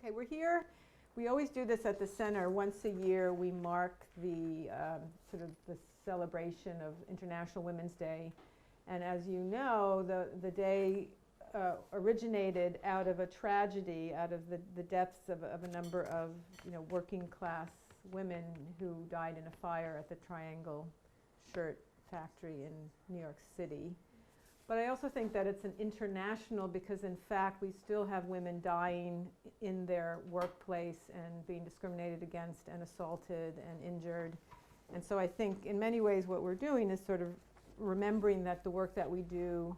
Okay, we're here. We always do this at the center. Once a year, we mark the sort of the celebration of International Women's Day. And as you know, the day originated out of a tragedy, out of the deaths of a number of working class women who died in a fire at the Triangle Shirt Factory in New York City. But I also think that it's an international because, in fact, we still have women dying in their workplace and being discriminated against and assaulted and injured. And so I think in many ways what we're doing is sort of remembering that the work that we do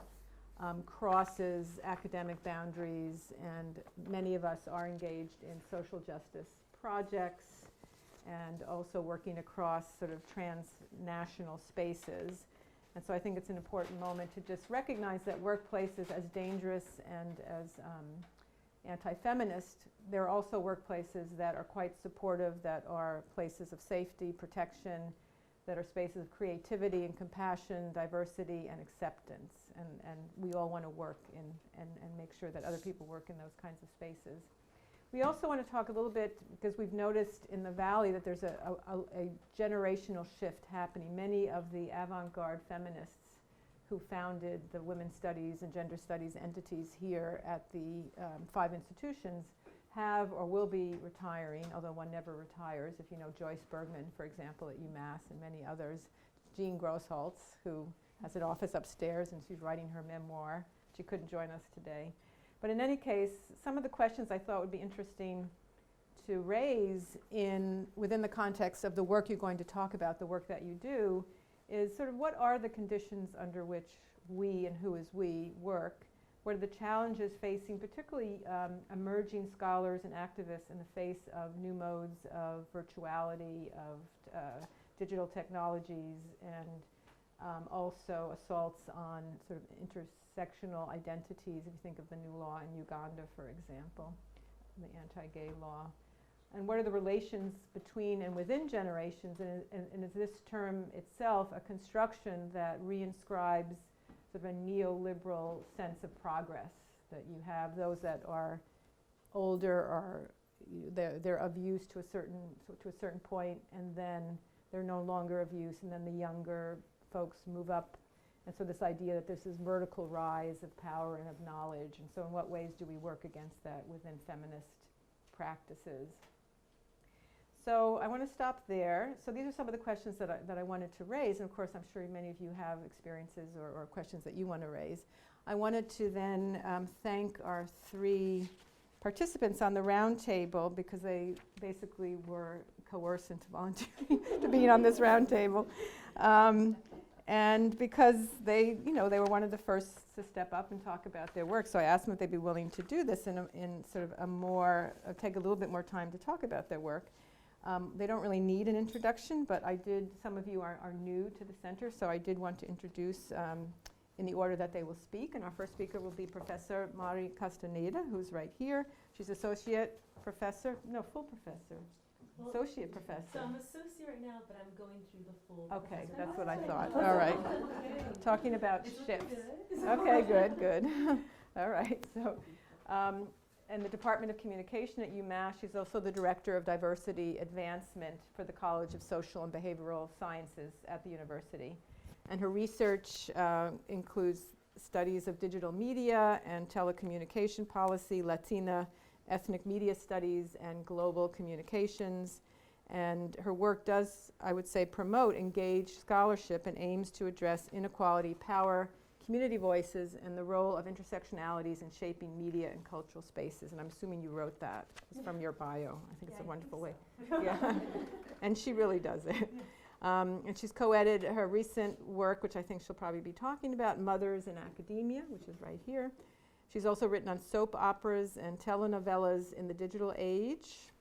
crosses academic boundaries, and many of us are engaged in social justice projects and also working across sort of transnational spaces. And so I think it's an important moment to just recognize that workplaces, as dangerous and as anti-feminist, there are also workplaces that are quite supportive, that are places of safety, protection, that are spaces of creativity and compassion, diversity and acceptance. And we all want to work in and make sure that other people work in those kinds of spaces. We also want to talk a little bit, because we've noticed in the Valley that there's a generational shift happening. Many of the avant-garde feminists who founded the women's studies and gender studies entities here at the 5 institutions have or will be retiring, although one never retires. If you know Joyce Bergman, for example, at UMass, and many others. Jean Grossholtz, who has an office upstairs, and she's writing her memoir. She couldn't join us today. But in any case, some of the questions I thought would be interesting to raise within the context of the work you're going to talk about, the work that you do, is sort of what are the conditions under which we, and who is we, work? What are the challenges facing particularly emerging scholars and activists in the face of new modes of virtuality, of digital technologies, and also assaults on sort of intersectional identities, if you think of the new law in Uganda, for example, the anti-gay law. And what are the relations between and within generations? And is this term itself a construction that reinscribes sort of a neoliberal sense of progress, that you have those that are older, or they're of use to a certain point, and then they're no longer of use, and then the younger folks move up. And so this idea that there's this vertical rise of power and of knowledge, and so in what ways do we work against that within feminist practices? So I want to stop there. So these are some of the questions that I wanted to raise, and of course I'm sure many of you have experiences or questions that you want to raise. I wanted to then thank our 3 participants on the roundtable, because they basically were coerced into volunteering to be on this roundtable. And because they were one of the first to step up and talk about their work, so I asked them if they'd be willing to do this in sort of a more, take a little bit more time to talk about their work. They don't really need an introduction, but some of you are new to the center, so I did want to introduce in the order that they will speak. And our first speaker will be Professor Mari Castañeda, who's right here. She's associate professor, no, full professor. Well, associate professor. So I'm associate right now, but I'm going through the full. Okay, professor. that's what I thought. All right. Okay. Talking about It's shifts. Good. Okay, good. All right. So, in the Department of Communication at UMass, she's also the Director of Diversity Advancement for the College of Social and Behavioral Sciences at the university. And her research includes studies of digital media and telecommunication policy, Latina ethnic media studies, and global communications. And her work does, I would say, promote engaged scholarship and aims to address inequality, power, community voices, and the role of intersectionalities in shaping media and cultural spaces. And I'm assuming you wrote that. It's from your bio. I think it's a wonderful way. Yeah, and she really does it. And she's co-edited her recent work, which I think she'll probably be talking about, Mothers in Academia, which is right here. She's also written on soap operas and telenovelas in the digital age.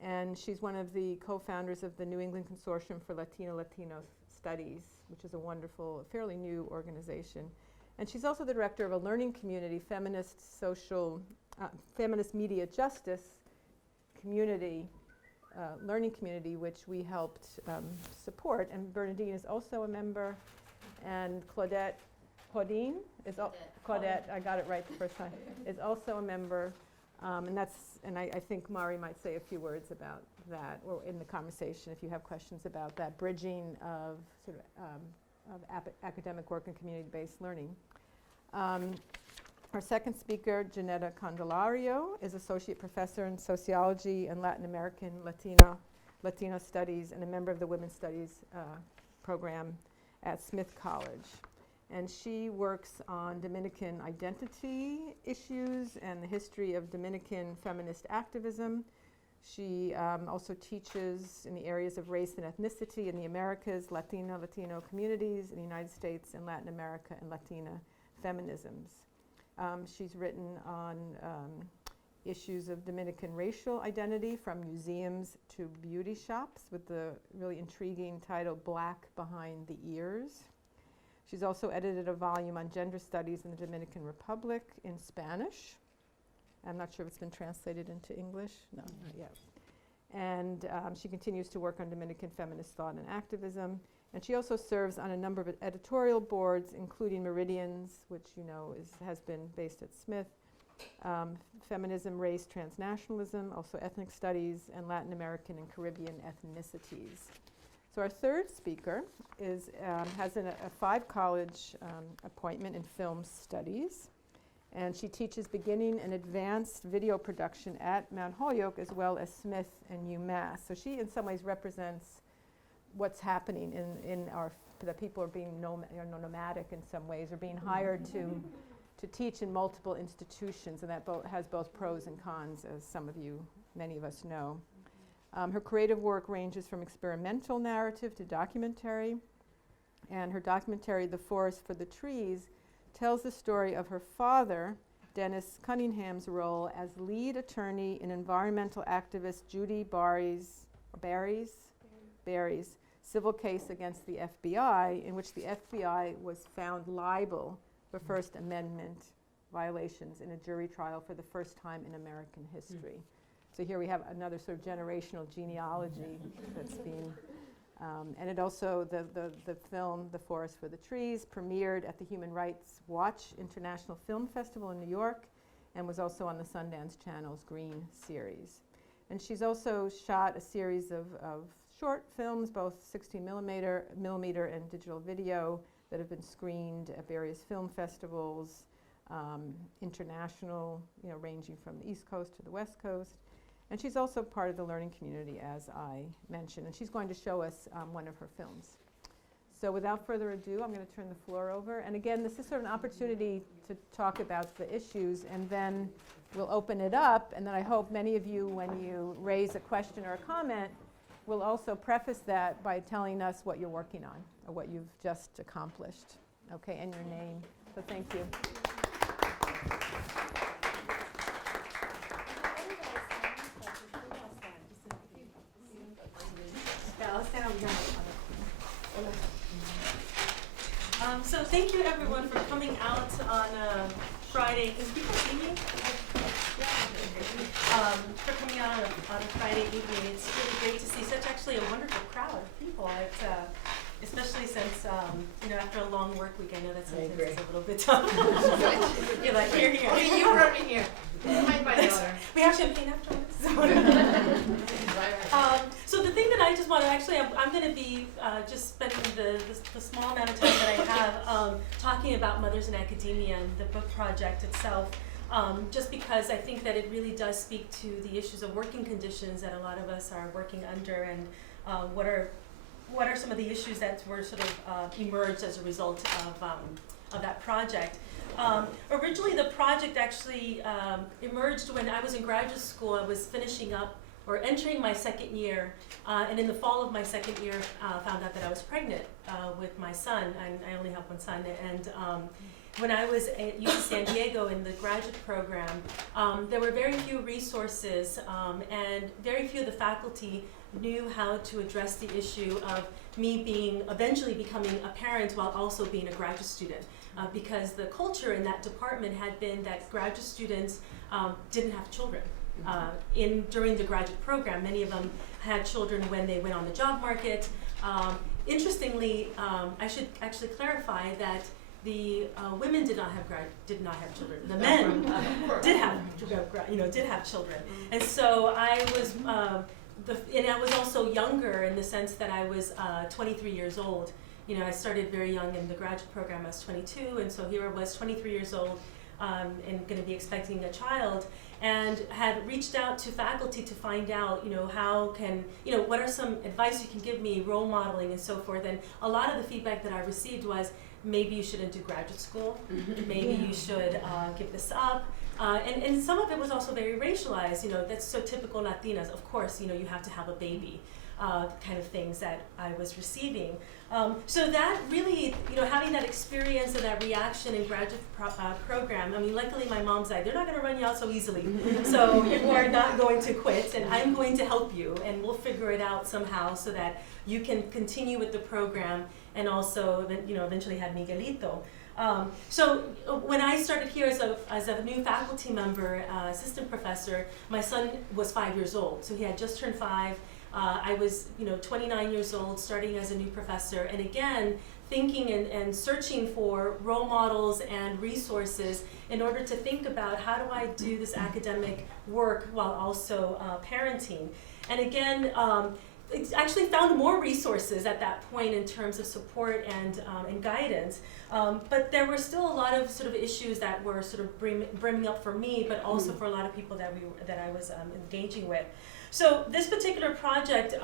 And she's one of the co-founders of the New England Consortium for Latino Studies, which is a wonderful, fairly new organization. And she's also the director of a learning community, feminist media justice community, learning community, which we helped support. And Bernadine is also a member, and Claudette Claudine is Claudette, I got it right the first time, is also a member. And I think Mari might say a few words about that, or in the conversation if you have questions about that bridging of sort of academic work and community-based learning. Our second speaker, Ginetta Candelario, is Associate Professor in Sociology and Latin American Latino Studies and a member of the Women's Studies program at Smith College. And she works on Dominican identity issues and the history of Dominican feminist activism. She also teaches in the areas of race and ethnicity in the Americas, Latino communities in the United States, and Latin America and Latina feminisms. She's written on issues of Dominican racial identity, from museums to beauty shops, with the really intriguing title, Black Behind the Ears. She's also edited a volume on gender studies in the Dominican Republic in Spanish. I'm not sure if it's been translated into English. No, not yet. And she continues to work on Dominican feminist thought and activism. And she also serves on a number of editorial boards, including Meridians, which you know has been based at Smith, Feminism, Race, Transnationalism, also Ethnic Studies, and Latin American and Caribbean Ethnicities. So our third speaker has a 5-college appointment in film studies, and she teaches beginning and advanced video production at Mount Holyoke as well as Smith and UMass. So she in some ways represents what's happening in that people are being nomadic in some ways, or being hired to teach in multiple institutions, and that has both pros and cons, as many of us know. Her creative work ranges from experimental narrative to documentary, and her documentary, The Forest for the Trees, tells the story of her father, Dennis Cunningham's role as lead attorney in environmental activist Judy Barry's civil case against the FBI, in which the FBI was found liable for First Amendment violations in a jury trial for the first time in American history. So here we have another sort of generational genealogy that's being, and it also, the film, The Forest for the Trees, premiered at the Human Rights Watch International Film Festival in New York, and was also on the Sundance Channel's Green series. And she's also shot a series of short films, both 16 millimeter and digital video, that have been screened at various film festivals, international, ranging from the East Coast to the West Coast. And she's also part of the learning community, as I mentioned, and she's going to show us one of her films. So without further ado, I'm going to turn the floor over. And again, this is sort of an opportunity to talk about the issues, and then we'll open it up. And then I hope many of you, when you raise a question or a comment, will also preface that by telling us what you're working on or what you've just accomplished. Okay, and your name. So thank you. So thank you everyone for coming out on Friday. Can people see me? For coming out on a Friday evening. It's really great to see such actually a wonderful crowd of people. Especially since after a long work week, I know that sometimes it's a little bit tough. You're like, here. Okay, you brought me here. My daughter. We have champagne afterwards. So the thing that I just want to I'm going to be just spending the small amount of time that I have talking about Mothers in Academia and the book project itself, just because I think that it really does speak to the issues of working conditions that a lot of us are working under, and what are some of the issues that were sort of emerged as a result of that project. Originally, the project actually emerged when I was in graduate school. I was finishing up or entering my second year, and in the fall of my second year, found out that I was pregnant with my son, and I only have one son. And when I was at UC San Diego in the graduate program, there were very few resources, and very few of the faculty knew how to address the issue of me eventually becoming a parent while also being a graduate student. Because the culture in that department had been that graduate students didn't have children. During the graduate program, many of them had children when they went on the job market. Interestingly, I should actually clarify that the women did not have children. The men did have children, and so I was. And I was also younger in the sense that I was 23 years old. You know, I started very young in the graduate program. I was 22, and so here I was 23 years old and going to be expecting a child, and had reached out to faculty to find out, what are some advice you can give me, role modeling and so forth. And a lot of the feedback that I received was, maybe you shouldn't do graduate school, maybe you should give this up. And some of it was also very racialized, that's so typical Latinas. Of course, you have to have a baby, kind of things that I was receiving. So that really, having that experience and that reaction in graduate program, I mean, luckily my mom's like, they're not going to run you out so easily. So you are not going to quit, and I'm going to help you, and we'll figure it out somehow so that you can continue with the program, and also, eventually had Miguelito. So when I started here as a new faculty member, assistant professor, my son was 5 years old. So he had just turned 5. I was 29 years old, starting as a new professor. And again, thinking and searching for role models and resources in order to think about, how do I do this academic work while also parenting? And again, actually found more resources at that point in terms of support and guidance, but there were still a lot of sort of issues that were sort of brimming up for me, but also for a lot of people that I was engaging with. So this particular project,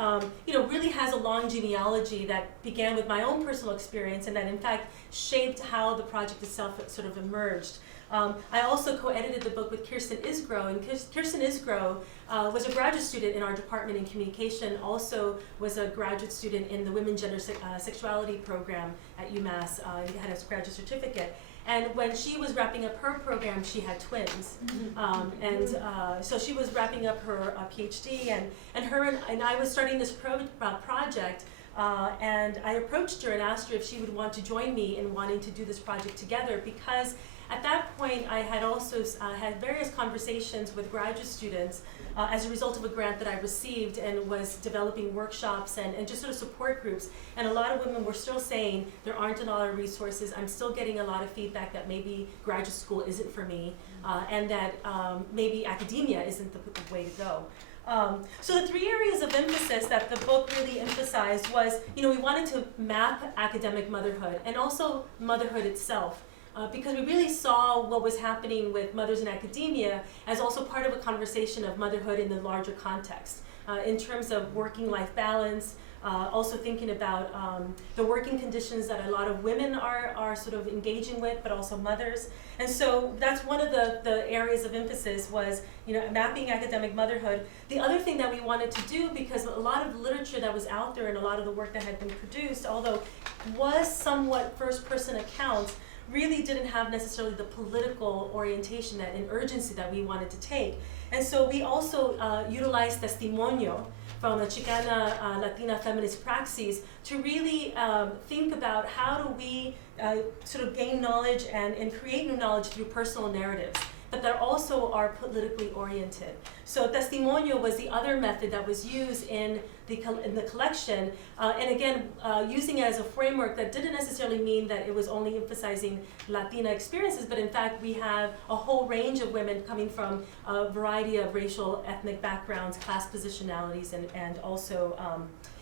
really has a long genealogy that began with my own personal experience, and that in fact shaped how the project itself sort of emerged. I also co-edited the book with Kirsten Isgro, and Kirsten Isgro was a graduate student in our department in communication, also was a graduate student in the Women, Gender, Sexuality program at UMass, had a graduate certificate. And when she was wrapping up her program, she had twins. So she was wrapping up her PhD, and I was starting this project, and I approached her and asked her if she would want to join me in wanting to do this project together, because at that point, I had also had various conversations with graduate students as a result of a grant that I received, and was developing workshops and just sort of support groups. And a lot of women were still saying, there aren't a lot of resources. I'm still getting a lot of feedback that maybe graduate school isn't for me, and that maybe academia isn't the way to go. So the 3 areas of emphasis that the book really emphasized was, we wanted to map academic motherhood and also motherhood itself. Because we really saw what was happening with mothers in academia as also part of a conversation of motherhood in the larger context, in terms of working life balance, also thinking about the working conditions that a lot of women are sort of engaging with, but also mothers. And so that's one of the areas of emphasis was, mapping academic motherhood. The other thing that we wanted to do, because a lot of literature that was out there and a lot of the work that had been produced, although was somewhat first-person accounts, really didn't have necessarily the political orientation and urgency that we wanted to take. And so we also utilized testimonio from the Chicana Latina feminist praxis to really think about, how do we sort of gain knowledge and create new knowledge through personal narratives, but that also are politically oriented. So testimonio was the other method that was used in the collection, and again, using it as a framework that didn't necessarily mean that it was only emphasizing Latina experiences, but in fact we have a whole range of women coming from a variety of racial, ethnic backgrounds, class positionalities, and also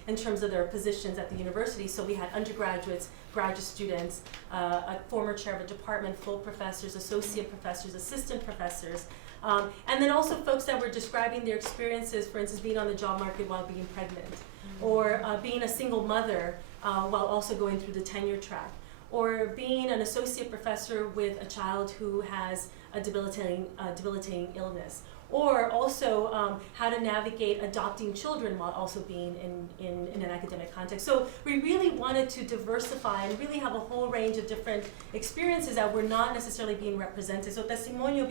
in terms of their positions at the university. So we had undergraduates, graduate students, a former chair of a department, full professors, associate professors, assistant professors, and then also folks that were describing their experiences, for instance, being on the job market while being pregnant, or being a single mother while also going through the tenure track, or being an associate professor with a child who has a debilitating illness, or also how to navigate adopting children while also being in an academic context. So we really wanted to diversify and really have a whole range of different experiences that were not necessarily being represented. So testimonio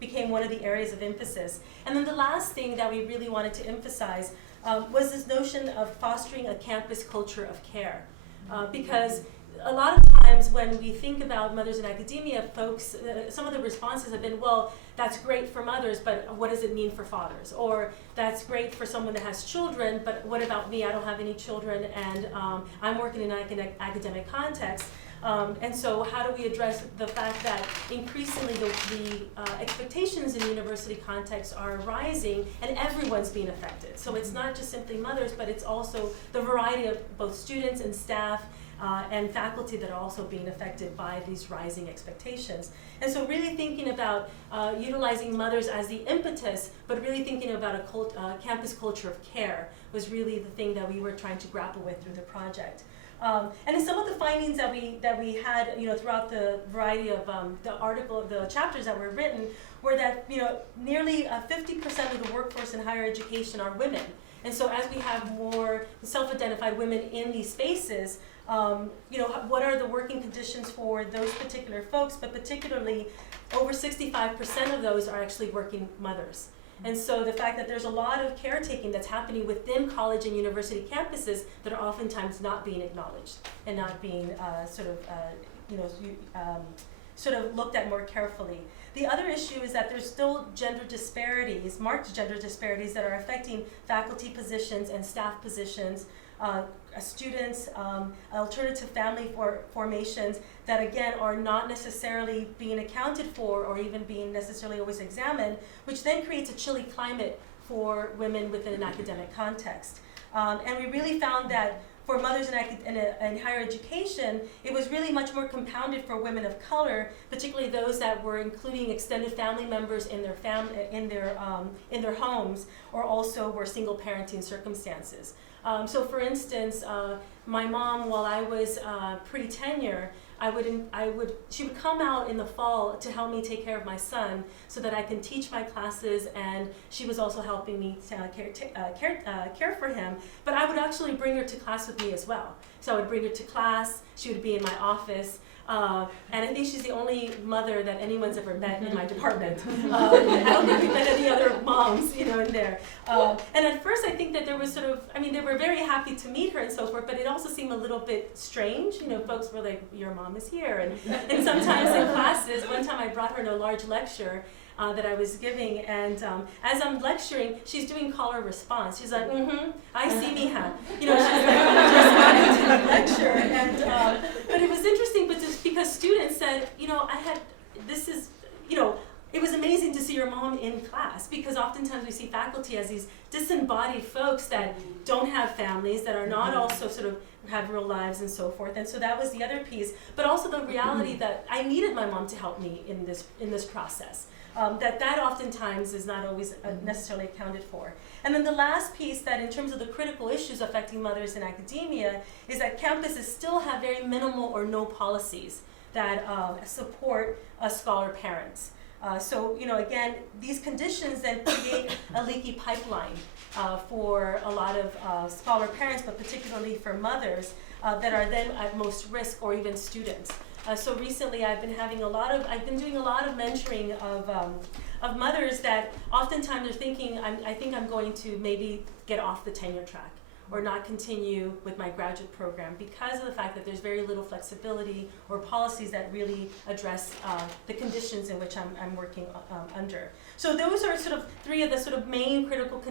became one of the areas of emphasis. And then the last thing that we really wanted to emphasize was this notion of fostering a campus culture of care. Because a lot of times when we think about mothers in academia, folks, some of the responses have been, well, that's great for mothers, but what does it mean for fathers? Or that's great for someone that has children, but what about me? I don't have any children, and I'm working in an academic context. And so how do we address the fact that increasingly the expectations in university contexts are rising and everyone's being affected? So it's not just simply mothers, but it's also the variety of both students and staff and faculty that are also being affected by these rising expectations. And so really thinking about utilizing mothers as the impetus, but really thinking about a campus culture of care was really the thing that we were trying to grapple with through the project. And in some of the findings that we had, throughout the variety of the chapters that were written, were that nearly 50% of the workforce in higher education are women. And so as we have more self-identified women in these spaces, what are the working conditions for those particular folks? But particularly, over 65% of those are actually working mothers. And so the fact that there's a lot of caretaking that's happening within college and university campuses that are oftentimes not being acknowledged and not being sort of looked at more carefully. The other issue is that there's still gender disparities, marked gender disparities that are affecting faculty positions and staff positions, students, alternative family formations that again are not necessarily being accounted for or even being necessarily always examined, which then creates a chilly climate for women within an academic context. And we really found that for mothers in higher education, it was really much more compounded for women of color, particularly those that were including extended family members in their homes, or also were single parenting circumstances. So for instance, my mom, while I was pre-tenure, she would come out in the fall to help me take care of my son so that I can teach my classes, and she was also helping me care for him. But I would actually bring her to class with me as well. So I would bring her to class, she would be in my office, and I think she's the only mother that anyone's ever met in my department. I don't think we've met any other moms, in there. And at first I think that there was they were very happy to meet her and so forth, but it also seemed a little bit strange. Folks were like, your mom is here. And sometimes in classes, one time I brought her to a large lecture that I was giving, and as I'm lecturing, she's doing caller response. She's like, I see, mija. She's like responding to the lecture, and but it was interesting, but just because students said, it was amazing to see your mom in class, because oftentimes we see faculty as these disembodied folks that don't have families, that are not also sort of have real lives and so forth. And so that was the other piece, but also the reality that I needed my mom to help me in this process. That oftentimes is not always necessarily accounted for. And then the last piece, that in terms of the critical issues affecting mothers in academia, is that campuses still have very minimal or no policies that support scholar parents. So again, these conditions then create a leaky pipeline for a lot of scholar parents, but particularly for mothers that are then at most risk, or even students. So recently I've been doing a lot of mentoring of mothers that oftentimes are thinking, I think I'm going to maybe get off the tenure track or not continue with my graduate program because of the fact that there's very little flexibility or policies that really address the conditions in which I'm working under. So those are sort of three of the sort of main critical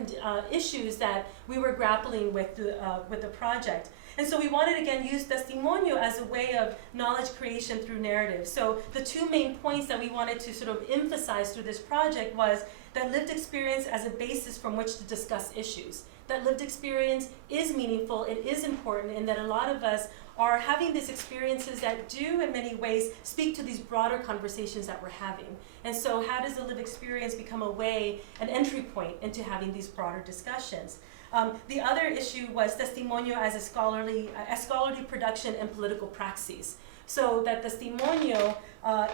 issues that we were grappling with the project. And so we wanted, again, use testimonio as a way of knowledge creation through narrative. So the two main points that we wanted to sort of emphasize through this project was that lived experience as a basis from which to discuss issues. That lived experience is meaningful, it is important, and that a lot of us are having these experiences that do, in many ways, speak to these broader conversations that we're having. And so how does the lived experience become an entry point into having these broader discussions? The other issue was testimonio as a scholarly production and political praxis. So that testimonio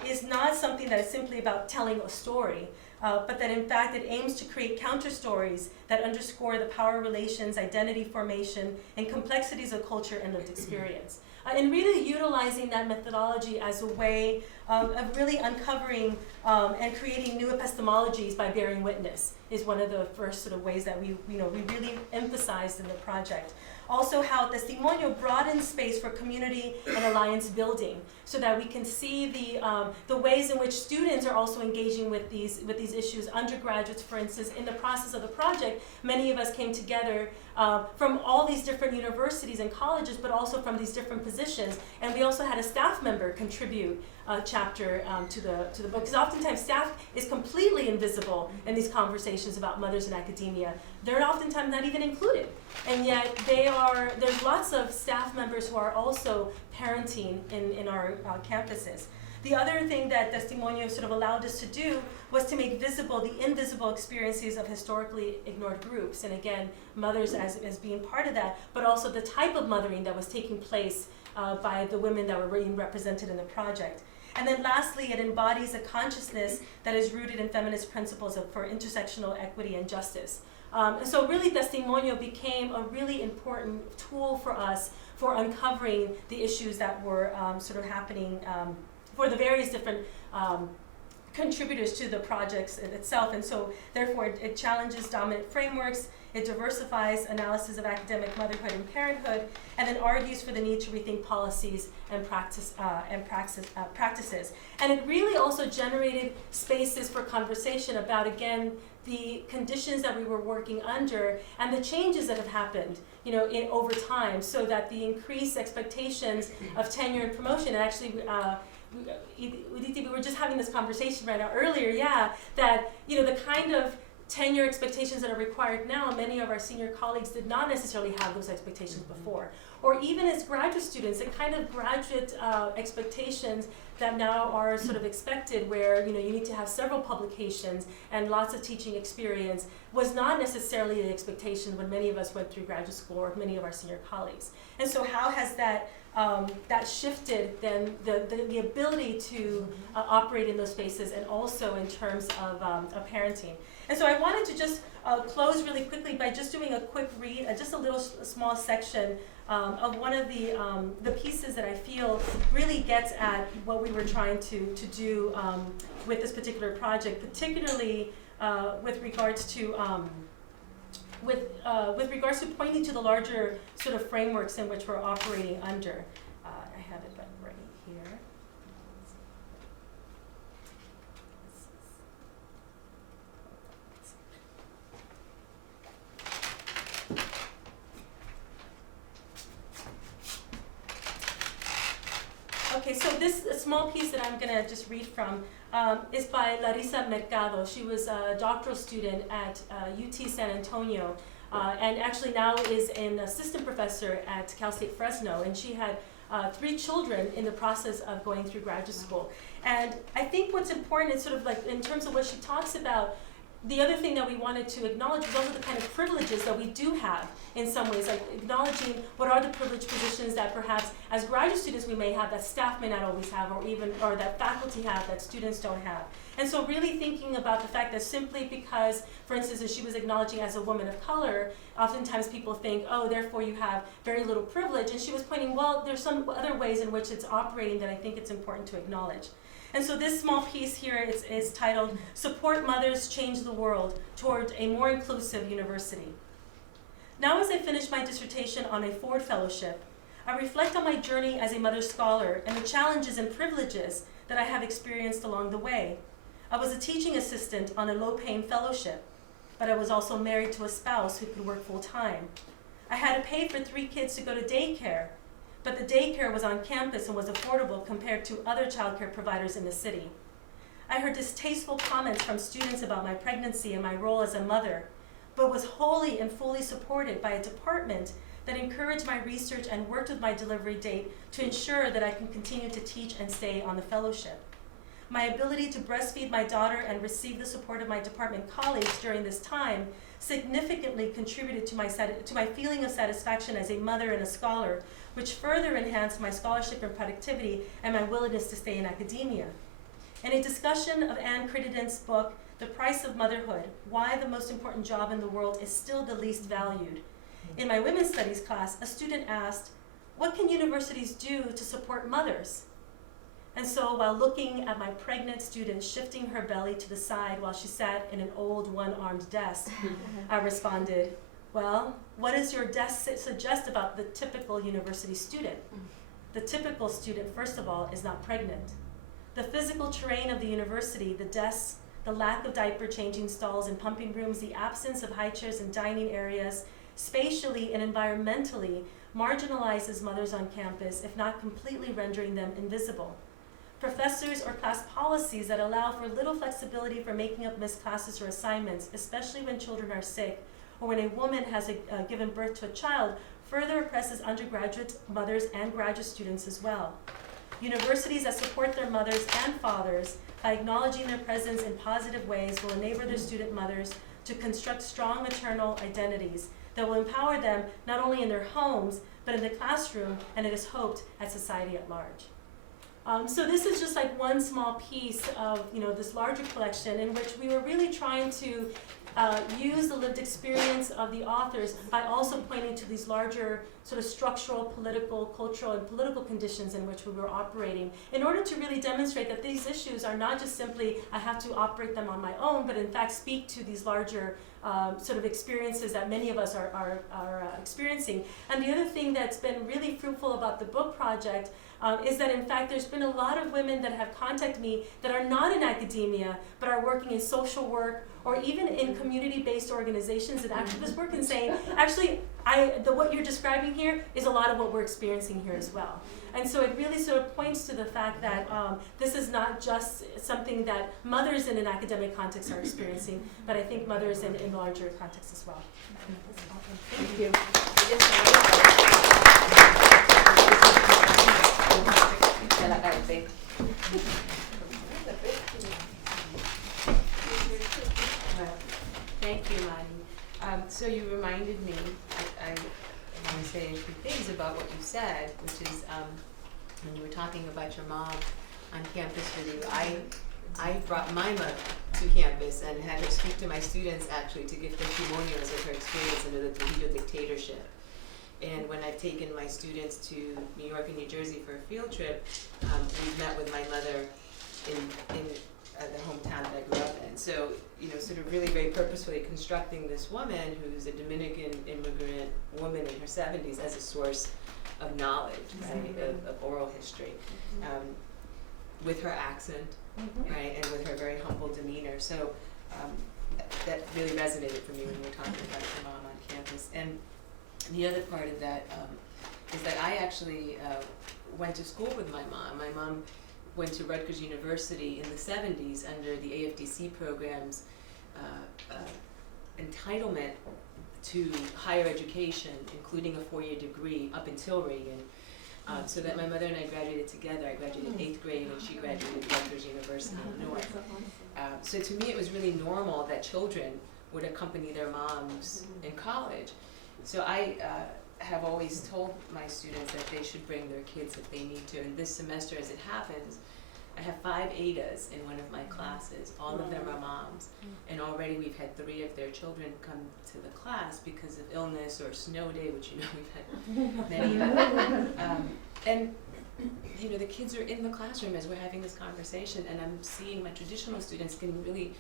is not something that is simply about telling a story, but that in fact it aims to create counter stories that underscore the power relations, identity formation, and complexities of culture and lived experience. And really utilizing that methodology as a way of really uncovering and creating new epistemologies by bearing witness is one of the first sort of ways that we really emphasized in the project. Also how Testimonio broadens space for community and alliance building, so that we can see the ways in which students are also engaging with these issues. Undergraduates, for instance, in the process of the project, many of us came together from all these different universities and colleges, but also from these different positions. And we also had a staff member contribute a chapter to the book, because oftentimes staff is completely invisible in these conversations about mothers in academia. They're oftentimes not even included, and yet there's lots of staff members who are also parenting in our campuses. The other thing that Testimonio sort of allowed us to do was to make visible the invisible experiences of historically ignored groups, and again, mothers as being part of that, but also the type of mothering that was taking place by the women that were being represented in the project. And then lastly, it embodies a consciousness that is rooted in feminist principles for intersectional equity and justice. And so really Testimonio became a really important tool for us for uncovering the issues that were sort of happening for the various different contributors to the projects in itself. And so therefore it challenges dominant frameworks, it diversifies analysis of academic motherhood and parenthood, and then argues for the need to rethink policies and practices. And it really also generated spaces for conversation about, again, the conditions that we were working under and the changes that have happened, over time, so that the increased expectations of tenure and promotion, and actually, we were just having this conversation right now earlier, that, the kind of tenure expectations that are required now, many of our senior colleagues did not necessarily have those expectations before. Or even as graduate students, the kind of graduate expectations that now are sort of expected, where you need to have several publications and lots of teaching experience, was not necessarily the expectation when many of us went through graduate school, or many of our senior colleagues. And so how has that shifted then the ability to operate in those spaces, and also in terms of parenting? And so I wanted to just close really quickly by just doing a quick read, just a little small section of one of the pieces that I feel really gets at what we were trying to do with this particular project, particularly with regards to pointing to the larger sort of frameworks in which we're operating under. I have it right here. Okay, so this small piece that I'm going to just read from is by Larissa Mercado. She was a doctoral student at UT San Antonio, and actually now is an assistant professor at Cal State Fresno, and she had 3 children in the process of going through graduate school. And I think what's important is sort of like in terms of what she talks about, the other thing that we wanted to acknowledge was also the kind of privileges that we do have in some ways, like acknowledging what are the privileged positions that perhaps as graduate students we may have that staff may not always have, or that faculty have that students don't have. And so really thinking about the fact that simply because, for instance, as she was acknowledging as a woman of color, oftentimes people think, oh, therefore you have very little privilege. And she was pointing, well, there's some other ways in which it's operating that I think it's important to acknowledge. And so this small piece here is titled, Support Mothers Change the World Toward a More Inclusive University. Now as I finish my dissertation on a Ford Fellowship, I reflect on my journey as a mother scholar and the challenges and privileges that I have experienced along the way. I was a teaching assistant on a low-paying fellowship, but I was also married to a spouse who could work full-time. I had to pay for 3 kids to go to daycare, but the daycare was on campus and was affordable compared to other childcare providers in the city. I heard distasteful comments from students about my pregnancy and my role as a mother, but was wholly and fully supported by a department that encouraged my research and worked with my delivery date to ensure that I can continue to teach and stay on the fellowship. My ability to breastfeed my daughter and receive the support of my department colleagues during this time significantly contributed to my feeling of satisfaction as a mother and a scholar, which further enhanced my scholarship and productivity and my willingness to stay in academia. In a discussion of Anne Crittenden's book, The Price of Motherhood, Why the Most Important Job in the World is Still the Least Valued, in my women's studies class, a student asked, what can universities do to support mothers? And so while looking at my pregnant student shifting her belly to the side while she sat in an old one-armed desk, I responded, Well, what does your desk suggest about the typical university student? The typical student, first of all, is not pregnant. The physical terrain of the university, the desks, the lack of diaper changing stalls and pumping rooms, the absence of high chairs and dining areas, spatially and environmentally marginalizes mothers on campus, if not completely rendering them invisible. Professors or class policies that allow for little flexibility for making up missed classes or assignments, especially when children are sick, or when a woman has given birth to a child, further oppresses undergraduate mothers and graduate students as well. Universities that support their mothers and fathers by acknowledging their presence in positive ways will enable their student mothers to construct strong maternal identities that will empower them not only in their homes, but in the classroom, and it is hoped at society at large. So this is just like one small piece of this larger collection in which we were really trying to use the lived experience of the authors by also pointing to these larger sort of structural, political, cultural, and political conditions in which we were operating in order to really demonstrate that these issues are not just simply I have to operate them on my own, but in fact speak to these larger sort of experiences that many of us are experiencing. And the other thing that's been really fruitful about the book project is that in fact there's been a lot of women that have contacted me that are not in academia but are working in social work or even in community-based organizations and activist work and saying, actually, what you're describing here is a lot of what we're experiencing here as well. And so it really sort of points to the fact that this is not just something that mothers in an academic context are experiencing, but I think mothers in larger contexts as well. Thank you. Thank you, Madi. So you reminded me, I want to say a few things about what you said, which is when you were talking about your mom on campus with you, I brought my mother to campus and had her speak to my students actually to give testimonials of her experience under the Trujillo dictatorship. And when I've taken my students to New York and New Jersey for a field trip, we've met with my mother in the hometown that I grew up in. So, sort of really very purposefully constructing this woman who's a Dominican immigrant woman in her 70s as a source of knowledge, right, of oral history, with her accent, right, and with her very humble demeanor. So that really resonated for me when we were talking about your mom on campus. And the other part of that is that I actually went to school with my mom. My mom went to Rutgers University in the 70s under the AFDC program's entitlement to higher education, including a 4-year degree up until Reagan, so that my mother and I graduated together. I graduated 8th grade and she graduated Rutgers University in North. So to me it was really normal that children would accompany their moms in college. So I have always told my students that they should bring their kids if they need to. And this semester, as it happens, I have 5 Adas in one of my classes. All of them are moms. And already we've had 3 of their children come to the class because of illness or snow day, which we've had many of. And the kids are in the classroom as we're having this conversation, and I'm seeing my traditional students getting really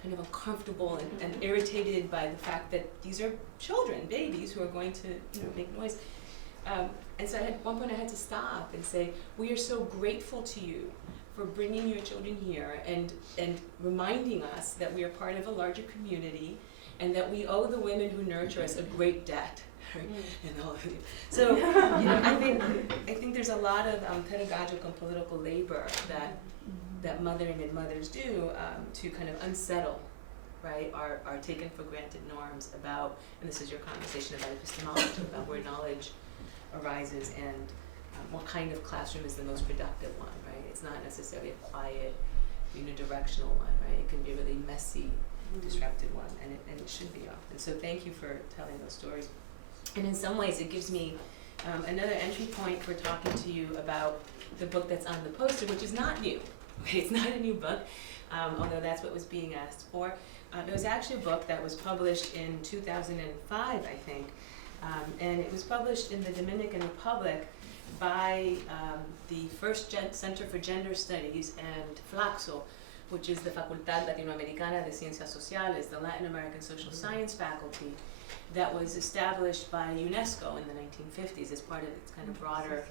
kind of uncomfortable and irritated by the fact that these are children, babies, who are going to make noise. And so at one point I had to stop and say, we are so grateful to you for bringing your children here and reminding us that we are part of a larger community and that we owe the women who nurture us a great debt. And all of you. So I think there's a lot of pedagogical and political labor that mothering and mothers do to kind of unsettle, right, our taken for granted norms about, and this is your conversation about epistemology, about where knowledge arises and what kind of classroom is the most productive one, right? It's not necessarily a quiet, unidirectional one, right? It can be a really messy, disrupted one, and it should be often. So thank you for telling those stories. And in some ways it gives me another entry point for talking to you about the book that's on the poster, which is not new. Okay, it's not a new book, although that's what was being asked for. It was actually a book that was published in 2005, I think, and it was published in the Dominican Republic by the First Center for Gender Studies and FLACSO, which is the Facultad Latinoamericana de Ciencias Sociales, the Latin American Social Science faculty. that was established by UNESCO in the 1950s as part of its kind of broader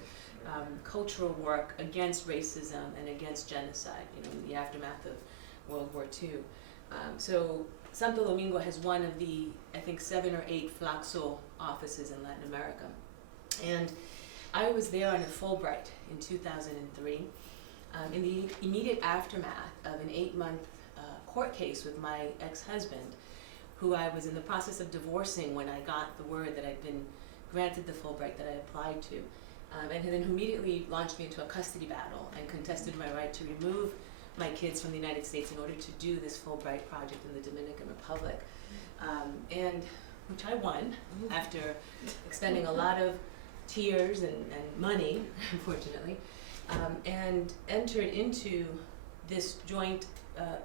cultural work against racism and against genocide, in the aftermath of World War II. So Santo Domingo has one of the, I think, 7 or 8 FLACSO offices in Latin America. And I was there on a Fulbright in 2003 in the immediate aftermath of an 8-month court case with my ex-husband, who I was in the process of divorcing when I got the word that I'd been granted the Fulbright that I applied to. And then immediately launched me into a custody battle and contested my right to remove my kids from the United States in order to do this Fulbright project in the Dominican Republic. And which I won after expending a lot of tears and money, unfortunately, and entered into this joint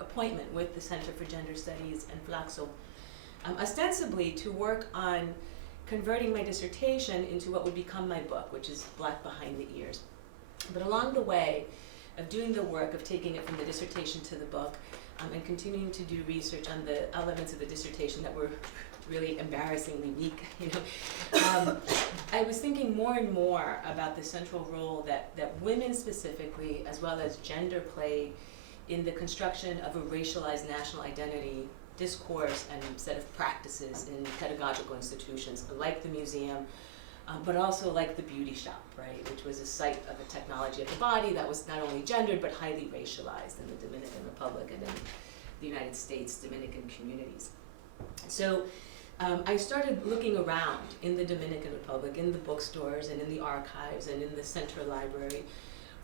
appointment with the Center for Gender Studies and FLACSO, ostensibly to work on converting my dissertation into what would become my book, which is Black Behind the Ears. But along the way of doing the work, of taking it from the dissertation to the book, and continuing to do research on the elements of the dissertation that were really embarrassingly weak, I was thinking more and more about the central role that women specifically, as well as gender, play in the construction of a racialized national identity discourse and set of practices in pedagogical institutions like the museum, but also like the beauty shop, right, which was a site of a technology of the body that was not only gendered but highly racialized in the Dominican Republic and in the United States Dominican communities. So I started looking around in the Dominican Republic, in the bookstores and in the archives and in the Center Library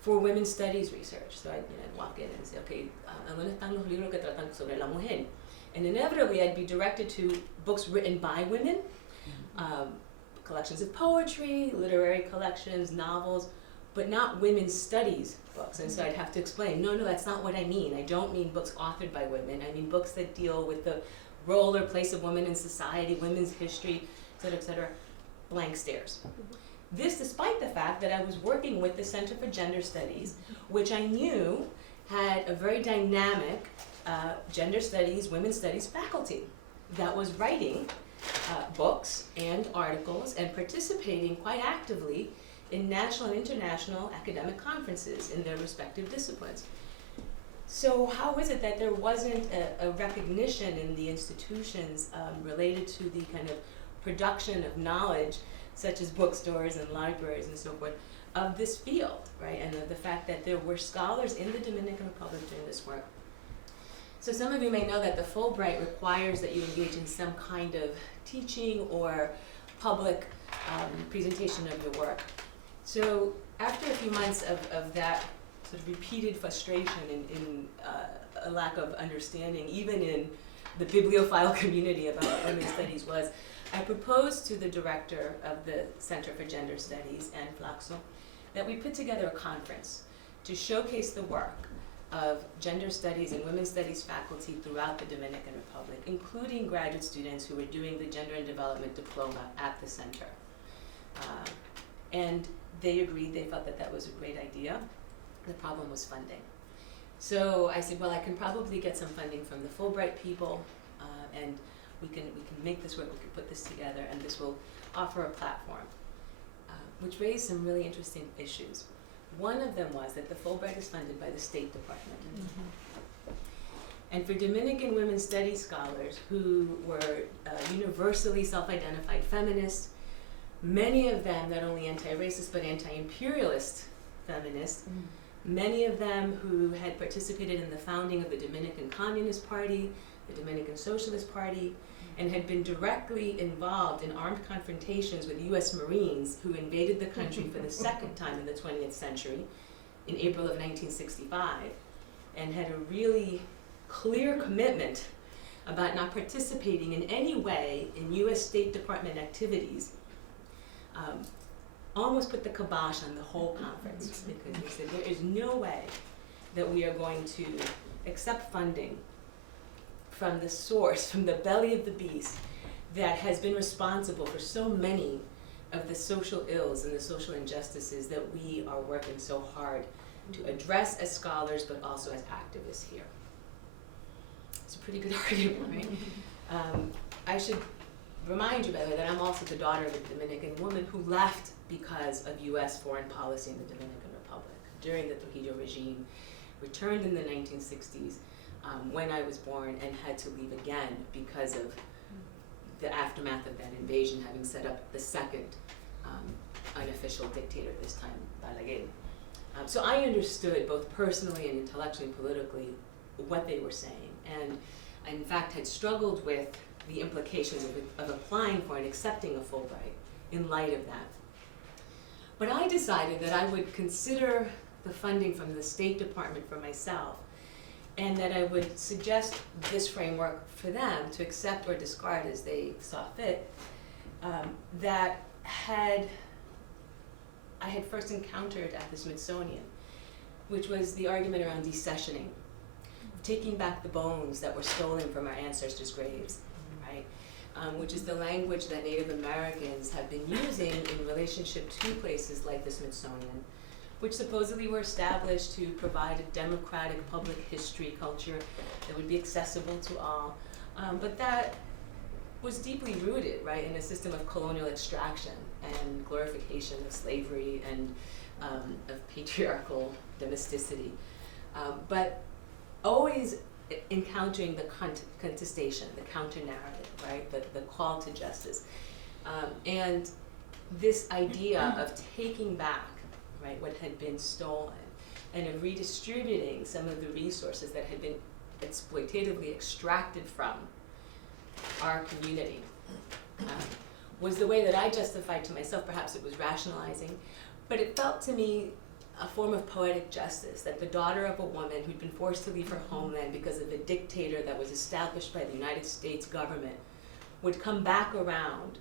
for women's studies research. So I'd walk in and say, okay, ¿dónde están los libros que tratan sobre la mujer? And inevitably I'd be directed to books written by women, collections of poetry, literary collections, novels, but not women's studies books. And so I'd have to explain, no, that's not what I mean. I don't mean books authored by women. I mean books that deal with the role or place of women in society, women's history, et cetera, blank stares. This despite the fact that I was working with the Center for Gender Studies, which I knew had a very dynamic gender studies, women's studies faculty that was writing books and articles and participating quite actively in national and international academic conferences in their respective disciplines. So how is it that there wasn't a recognition in the institutions related to the kind of production of knowledge, such as bookstores and libraries and so forth, of this field, right? And the fact that there were scholars in the Dominican Republic doing this work. So some of you may know that the Fulbright requires that you engage in some kind of teaching or public presentation of your work. So after a few months of that sort of repeated frustration in a lack of understanding, even in the bibliophile community about what women's studies was, I proposed to the director of the Center for Gender Studies and FLACSO that we put together a conference to showcase the work of gender studies and women's studies faculty throughout the Dominican Republic, including graduate students who were doing the Gender and Development Diploma at the center. And they agreed, they felt that that was a great idea. The problem was funding. So I said, well, I can probably get some funding from the Fulbright people, and we can make this work, we can put this together, and this will offer a platform, which raised some really interesting issues. One of them was that the Fulbright is funded by the State Department. And for Dominican women's studies scholars who were universally self-identified feminists, many of them not only anti-racist but anti-imperialist feminists, many of them who had participated in the founding of the Dominican Communist Party, the Dominican Socialist Party, and had been directly involved in armed confrontations with US Marines who invaded the country for the second time in the 20th century in April of 1965, and had a really clear commitment about not participating in any way in US State Department activities, almost put the kibosh on the whole conference, because they said there is no way that we are going to accept funding from the source, from the belly of the beast, that has been responsible for so many of the social ills and the social injustices that we are working so hard to address as scholars, but also as activists here. It's a pretty good argument, right? I should remind you, by the way, that I'm also the daughter of a Dominican woman who left because of U.S. foreign policy in the Dominican Republic during the Trujillo regime, returned in the 1960s when I was born, and had to leave again because of the aftermath of that invasion, having set up the second unofficial dictator, this time Balaguer. So I understood both personally and intellectually and politically what they were saying, and I in fact had struggled with the implications of applying for and accepting a Fulbright in light of that. But I decided that I would consider the funding from the State Department for myself, and that I would suggest this framework for them to accept or discard as they saw fit, that I had first encountered at the Smithsonian, which was the argument around decessioning, taking back the bones that were stolen from our ancestors' graves, right? Which is the language that Native Americans have been using in relationship to places like the Smithsonian, which supposedly were established to provide a democratic public history culture that would be accessible to all, but that was deeply rooted, right, in a system of colonial extraction and glorification of slavery and of patriarchal domesticity, but always encountering the contestation, the counter-narrative, right, the call to justice, and this idea of taking back, right, what had been stolen, and of redistributing some of the resources that had been exploitatively extracted from our community, was the way that I justified to myself. Perhaps it was rationalizing, but it felt to me a form of poetic justice, that the daughter of a woman who'd been forced to leave her homeland because of a dictator that was established by the United States government would come back around,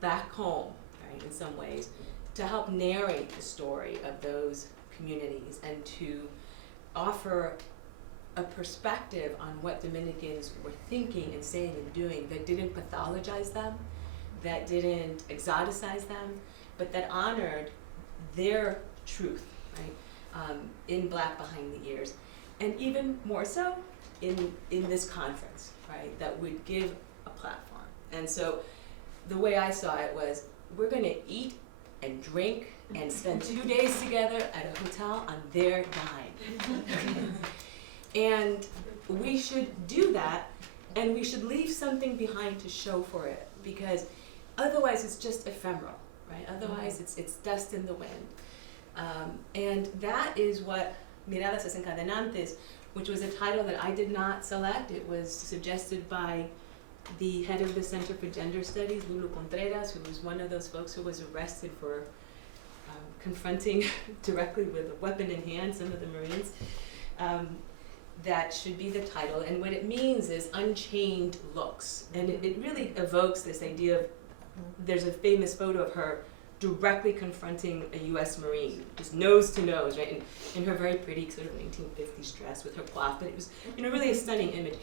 back home, right, in some ways, to help narrate the story of those communities and to offer a perspective on what Dominicans were thinking and saying and doing that didn't pathologize them, that didn't exoticize them, but that honored their truth, right, in Black Behind the Ears. And even more so in this conference, right, that would give a platform. And so the way I saw it was, we're gonna eat and drink and spend 2 days together at a hotel on their dime. And we should do that, and we should leave something behind to show for it, because otherwise it's just ephemeral, right? Otherwise it's dust in the wind. And that is what Miradas Desencadenantes, which was a title that I did not select. It was suggested by the head of the Center for Gender Studies, Lulu Contreras, who was one of those folks who was arrested for confronting directly with a weapon in hand some of the Marines. That should be the title, and what it means is unchained looks, and it really evokes this idea of, there's a famous photo of her directly confronting a U.S. Marine, just nose to nose, right, in her very pretty sort of 1950s dress with her coif, but it was, really a stunning image,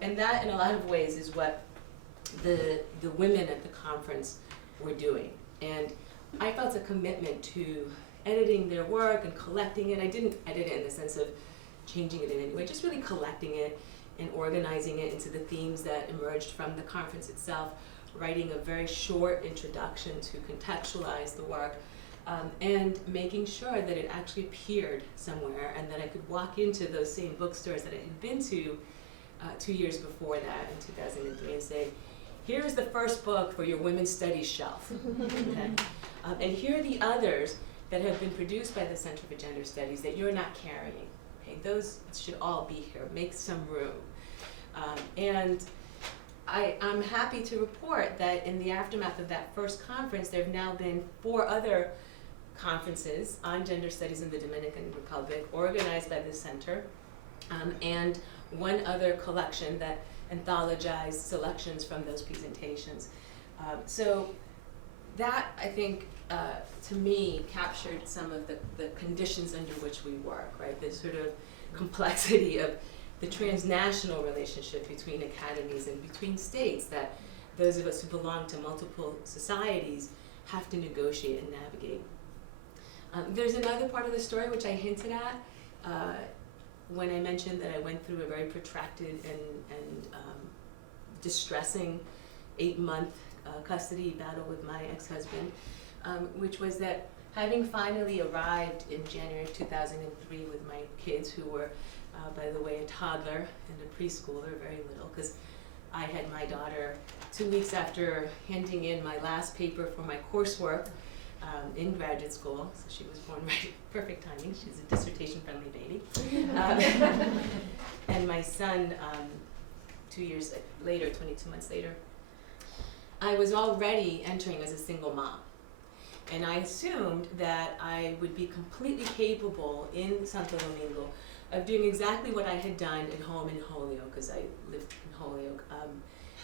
and that in a lot of ways is what the women at the conference were doing, and I felt a commitment to editing their work and collecting it. I didn't edit it in the sense of changing it in any way, just really collecting it and organizing it into the themes that emerged from the conference itself, writing a very short introduction to contextualize the work, and making sure that it actually appeared somewhere and that I could walk into those same bookstores that I had been to 2 years before that, in 2003, and say, here's the first book for your women's studies shelf, okay? And here are the others that have been produced by the Center for Gender Studies that you're not carrying. Those should all be here. Make some room. And I'm happy to report that in the aftermath of that first conference, there have now been 4 other conferences on gender studies in the Dominican Republic organized by the center, and 1 other collection that anthologized selections from those presentations. So that, I think, to me, captured some of the conditions under which we work, right? The sort of complexity of the transnational relationship between academies and between states that those of us who belong to multiple societies have to negotiate and navigate. There's another part of the story which I hinted at when I mentioned that I went through a very protracted and distressing 8-month custody battle with my ex-husband, which was that having finally arrived in January of 2003 with my kids, who were, by the way, a toddler and a preschooler, very little, because I had my daughter 2 weeks after handing in my last paper for my coursework in graduate school, so she was born right, perfect timing. She's a dissertation-friendly baby. And my son, 2 years later, 22 months later, I was already entering as a single mom. And I assumed that I would be completely capable in Santo Domingo of doing exactly what I had done at home in Holyoke, because I lived in Holyoke,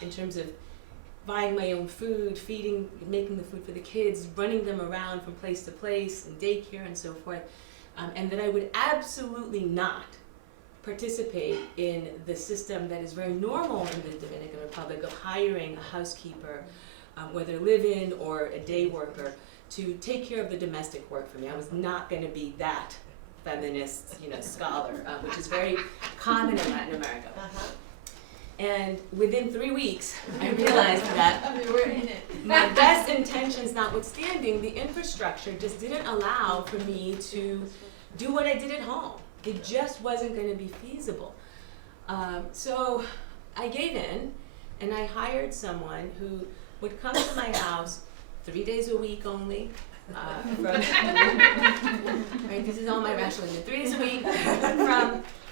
in terms of buying my own food, feeding, making the food for the kids, running them around from place to place, and daycare and so forth, and that I would absolutely not participate in the system that is very normal in the Dominican Republic of hiring a housekeeper, whether live-in or a day worker, to take care of the domestic work for me. I was not going to be that feminist, scholar, which is very common in Latin America. And within 3 weeks, I realized that We're in it. my best intentions notwithstanding, the infrastructure just didn't allow for me to do what I did at home. It just wasn't going to be feasible. So I gave in, and I hired someone who would come to my house 3 days a week only. Right, this is all my rationalization. 3 days a week,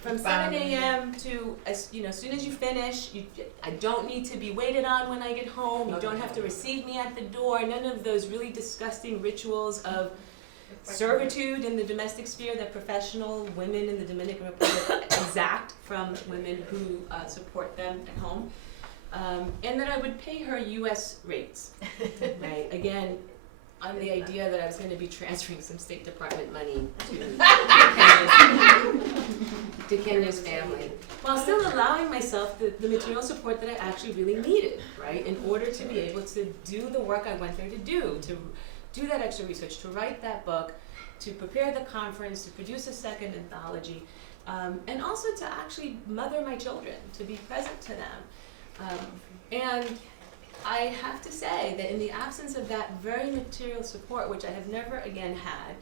from 7 a.m. to as soon as you finish. I don't need to be waited on when I get home. You don't have to receive me at the door. None of those really disgusting rituals of servitude in the domestic sphere that professional women in the Dominican Republic exact from women who support them at home. And that I would pay her U.S. rates, right? Again, on the idea that I was going to be transferring some State Department money to Kenya's family, while still allowing myself the material support that I actually really needed, right? In order to be able to do the work I went there to do that extra research, to write that book, to prepare the conference, to produce a second anthology, and also to actually mother my children, to be present to them. And I have to say that in the absence of that very material support, which I have never again had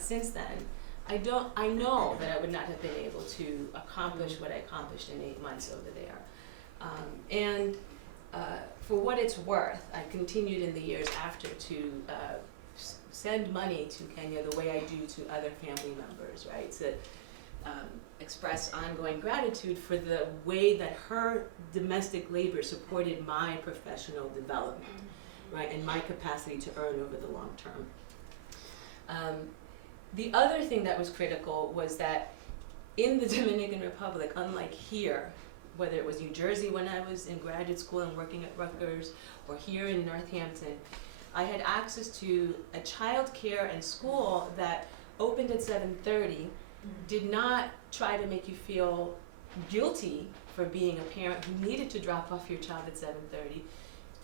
since then, I know that I would not have been able to accomplish what I accomplished in 8 months over there. And for what it's worth, I continued in the years after to send money to Kenya the way I do to other family members, right? To express ongoing gratitude for the way that her domestic labor supported my professional development, right, and my capacity to earn over the long term. The other thing that was critical was that in the Dominican Republic, unlike here, whether it was New Jersey when I was in graduate school and working at Rutgers, or here in Northampton, I had access to a child care and school that opened at 7:30, did not try to make you feel guilty for being a parent who needed to drop off your child at 7:30,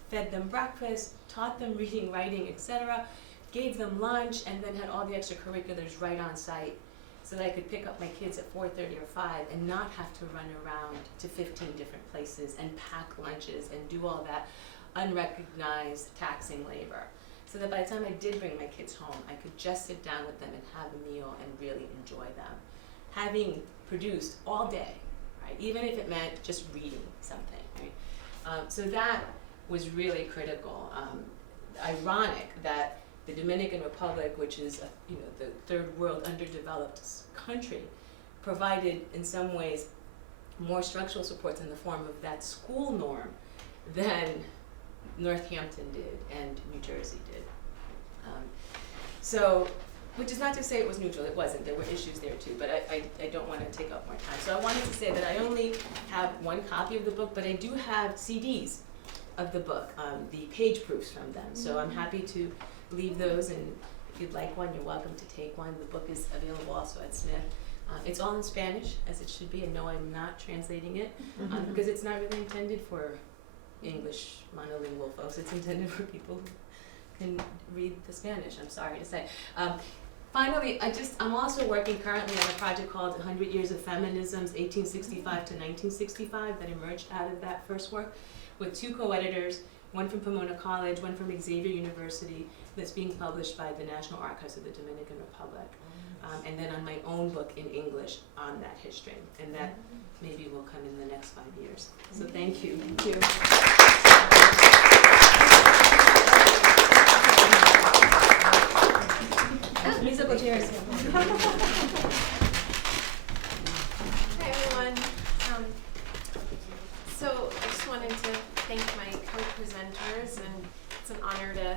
fed them breakfast, taught them reading, writing, etc., gave them lunch, and then had all the extracurriculars right on site so that I could pick up my kids at 4:30 or 5 and not have to run around to 15 different places and pack lunches and do all that unrecognized taxing labor. So that by the time I did bring my kids home, I could just sit down with them and have a meal and really enjoy them. Having produced all day, right? Even if it meant just reading something, right? So that was really critical. Ironic that the Dominican Republic, which is the third world underdeveloped country, provided in some ways more structural supports in the form of that school norm than Northampton did and New Jersey did. So, which is not to say it was neutral, it wasn't. There were issues there too, but I don't want to take up more time. So I wanted to say that I only have one copy of the book, but I do have CDs of the book, the page proofs from them. So I'm happy to leave those, and if you'd like one, you're welcome to take one. The book is available also at Smith. It's all in Spanish, as it should be, and no, I'm not translating it, because it's not really intended for English monolingual folks. It's intended for people who can read the Spanish, I'm sorry to say. Finally, I'm also working currently on a project called 100 Years of Feminisms, 1865 to 1965, that emerged out of that first work, with 2 co-editors, one from Pomona College, one from Xavier University, that's being published by the National Archives of the Dominican Republic. And then on my own book in English on that history, and that maybe will come in the next 5 years. So thank you. Thank you. Musical chairs. Hi everyone. So I just wanted to thank my co-presenters, and it's an honor to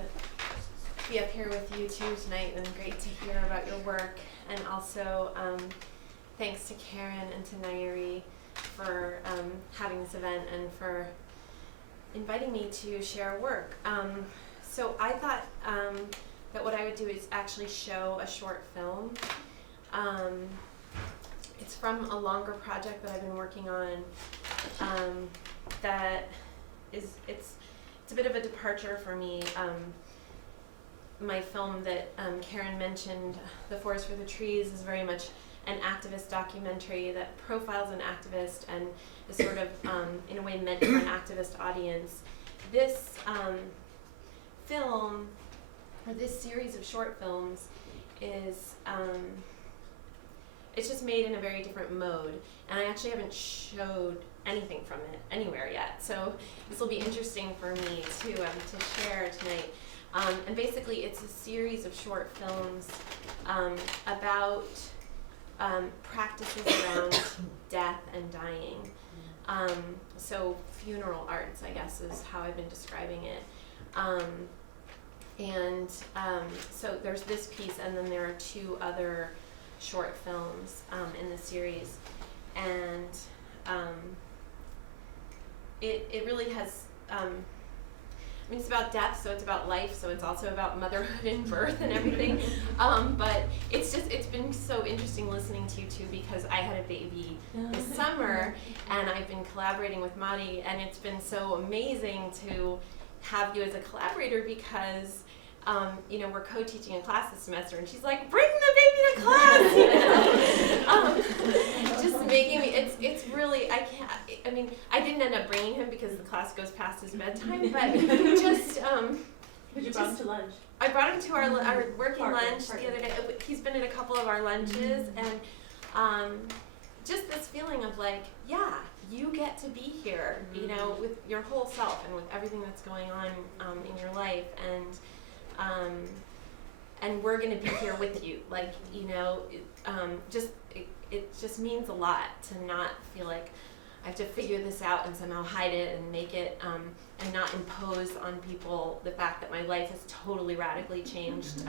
be up here with you two tonight, and great to hear about your work. And also thanks to Karen and to Nairi for having this event and for inviting me to share work. So I thought that what I would do is actually show a short film. It's from a longer project that I've been working on. That is, it's a bit of a departure for me. My film that Karen mentioned, The Forest for the Trees, is very much an activist documentary that profiles an activist and is sort of, in a way, meant for an activist audience. This film, or this series of short films, is it's just made in a very different mode, and I actually haven't showed anything from it anywhere yet. So this will be interesting for me to share tonight. And basically, it's a series of short films about practices around death and dying. So funeral arts, I guess, is how I've been describing it. So there's this piece, and then there are 2 other short films in the series. And it really has, I mean, it's about death, so it's about life, so it's also about motherhood and birth and everything. But it's been so interesting listening to you two, because I had a baby this summer, and I've been collaborating with Madi, and it's been so amazing to have you as a collaborator, because we're co-teaching a class this semester, and she's like, bring the baby to class, just making me, it's really, I didn't end up bringing him because the class goes past his bedtime, but just, But you brought him to lunch. I brought him to our working lunch the other day. He's been at a couple of our lunches, and just this feeling of like, yeah, you get to be here, with your whole self and with everything that's going on in your life, and we're gonna be here with you. Like, it just means a lot to not feel like I have to figure this out and somehow hide it and make it, and not impose on people the fact that my life has totally radically changed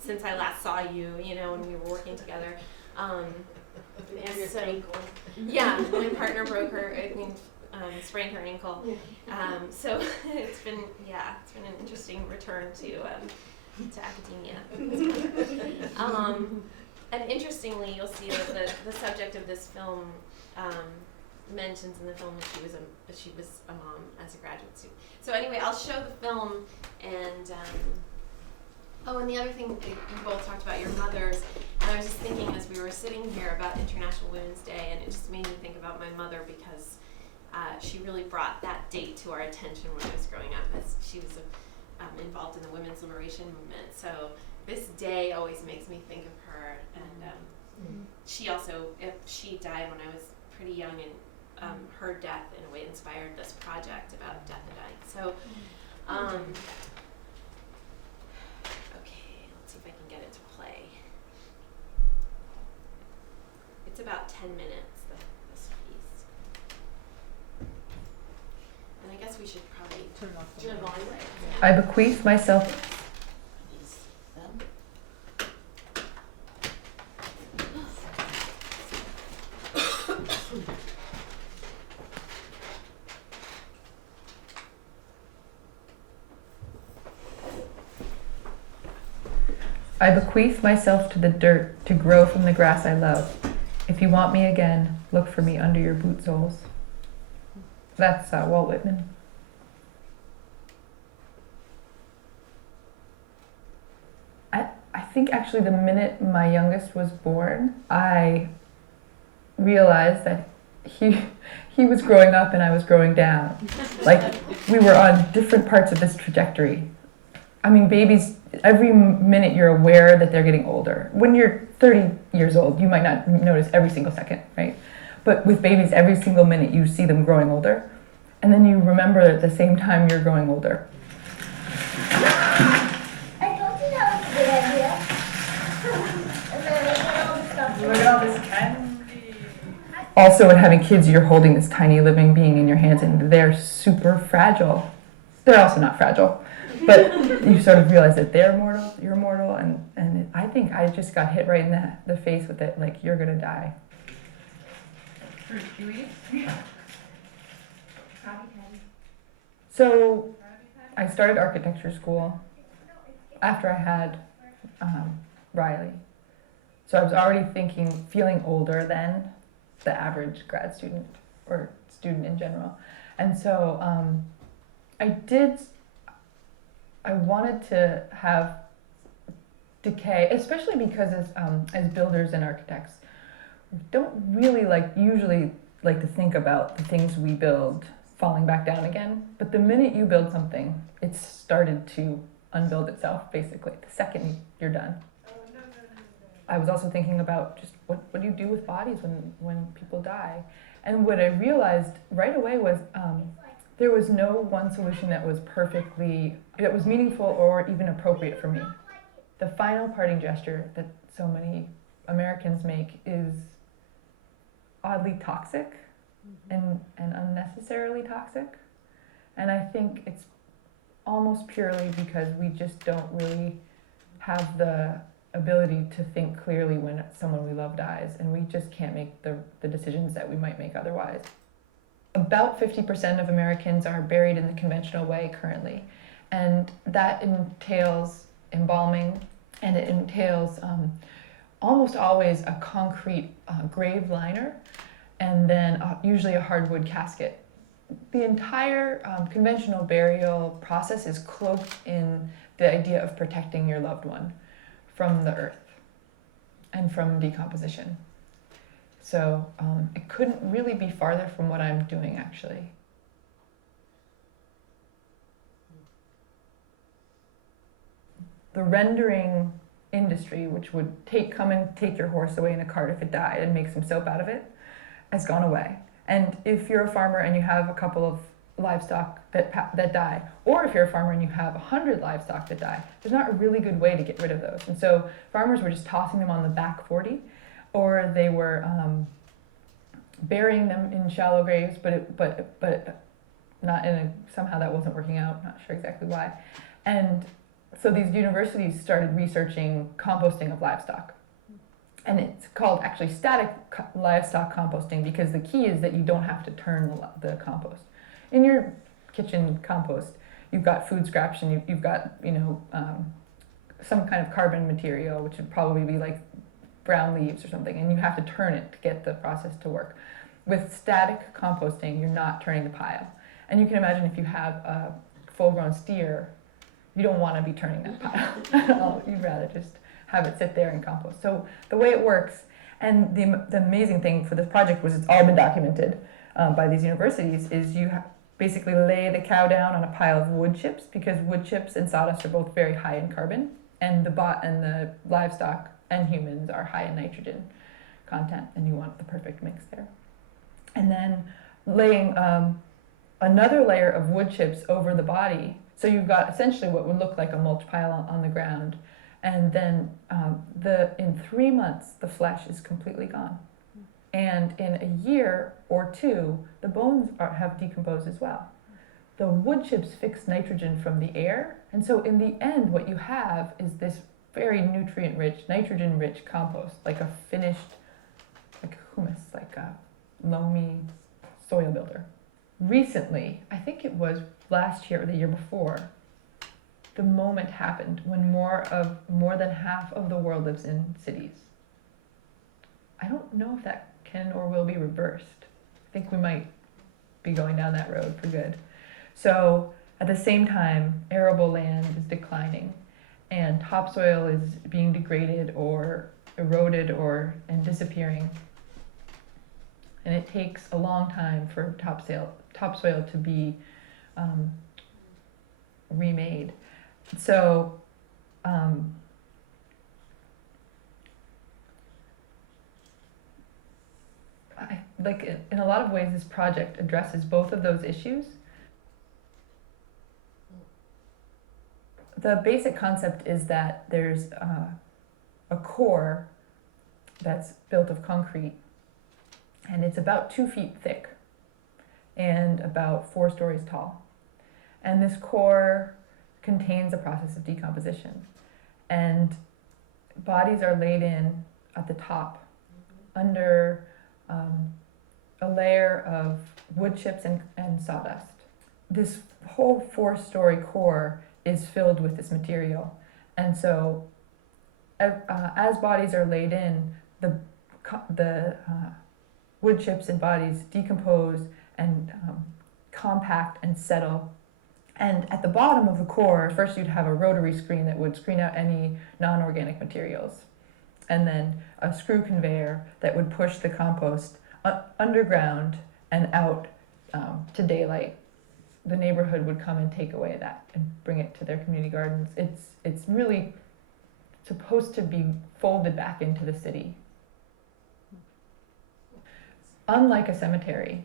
since I last saw you, when we were working together. Yeah, my partner sprained her ankle. So it's been an interesting return to academia. And interestingly, you'll see that the subject of this film mentions in the film that she was a mom as a graduate student. So anyway, I'll show the film, and and the other thing, you both talked about your mothers, and I was just thinking as we were sitting here about International Women's Day, and it just made me think about my mother, because she really brought that date to our attention when I was growing up, as she was involved in the women's liberation movement. So this day always makes me think of her, and she died when I was pretty young, and her death in a way inspired this project about death and dying. So, okay, let's see if I can get it to play. It's about 10 minutes, this piece. And I guess we should probably turn it off. I bequeath myself. I bequeath myself to the dirt to grow from the grass I love. If you want me again, look for me under your boot soles. That's Walt Whitman. I think actually the minute my youngest was born, I realized that he was growing up and I was growing down. Like, we were on different parts of this trajectory. I mean, babies, every minute you're aware that they're getting older. When you're 30 years old, you might not notice every single second, right? But with babies, every single minute you see them growing older. And then you remember at the same time you're growing older. I told you that was a good idea. And then I put all the stuff. Look at all this candy. Also, when having kids, you're holding this tiny living being in your hands, and they're super fragile. They're also not fragile, but you sort of realize that they're mortal, you're mortal, and I think I just got hit right in the face with it, like, you're gonna die. So, I started architecture school after I had Riley. So I was already feeling older than the average grad student or student in general. And so I wanted to have decay, especially because as builders and architects, we don't really usually like to think about the things we build falling back down again. But the minute you build something, it's started to unbuild itself, basically, the second you're done. I was also thinking about just what do you do with bodies when people die? And what I realized right away was there was no one solution that was meaningful or even appropriate for me. The final parting gesture that so many Americans make is oddly toxic and unnecessarily toxic. And I think it's almost purely because we just don't really have the ability to think clearly when someone we love dies, and we just can't make the decisions that we might make otherwise. About 50% of Americans are buried in the conventional way currently, and that entails embalming, and it entails almost always a concrete grave liner, and then usually a hardwood casket. The entire conventional burial process is cloaked in the idea of protecting your loved one from the earth and from decomposition. So it couldn't really be farther from what I'm doing, actually. The rendering industry, which would come and take your horse away in a cart if it died and make some soap out of it, has gone away. And if you're a farmer and you have a couple of livestock that die, or if you're a farmer and you have 100 livestock that die, there's not a really good way to get rid of those. And so farmers were just tossing them on the back 40, or they were burying them in shallow graves, but not somehow that wasn't working out, not sure exactly why. And so these universities started researching composting of livestock. And it's called actually static livestock composting, because the key is that you don't have to turn the compost. In your kitchen compost, you've got food scraps and you've got some kind of carbon material, which would probably be like brown leaves or something, and you have to turn it to get the process to work. With static composting, you're not turning the pile. And you can imagine if you have a full-grown steer, you don't want to be turning that pile at all. You'd rather just have it sit there and compost. So the way it works, and the amazing thing for this project was it's all been documented by these universities, is you basically lay the cow down on a pile of wood chips, because wood chips and sawdust are both very high in carbon, and the livestock and humans are high in nitrogen content, and you want the perfect mix there. And then laying another layer of wood chips over the body, so you've got essentially what would look like a mulch pile on the ground. And then in 3 months, the flesh is completely gone. And in a year or two, the bones have decomposed as well. The wood chips fix nitrogen from the air. And so in the end, what you have is this very nutrient-rich, nitrogen-rich compost, like a finished, like humus, like a loamy soil builder. Recently, I think it was last year or the year before, the moment happened when more than half of the world lives in cities. I don't know if that can or will be reversed. I think we might be going down that road for good. So at the same time, arable land is declining, and topsoil is being degraded or eroded and disappearing. And it takes a long time for topsoil to be remade. So in a lot of ways, this project addresses both of those issues. The basic concept is that there's a core that's built of concrete, and it's about 2 feet thick and about 4 stories tall. And this core contains a process of decomposition. And bodies are laid in at the top under a layer of wood chips and sawdust. This whole 4-story core is filled with this material. And so as bodies are laid in, the wood chips and bodies decompose and compact and settle. And at the bottom of the core, first you'd have a rotary screen that would screen out any non-organic materials. And then a screw conveyor that would push the compost underground and out to daylight. The neighborhood would come and take away that and bring it to their community gardens. It's really supposed to be folded back into the city. Unlike a cemetery,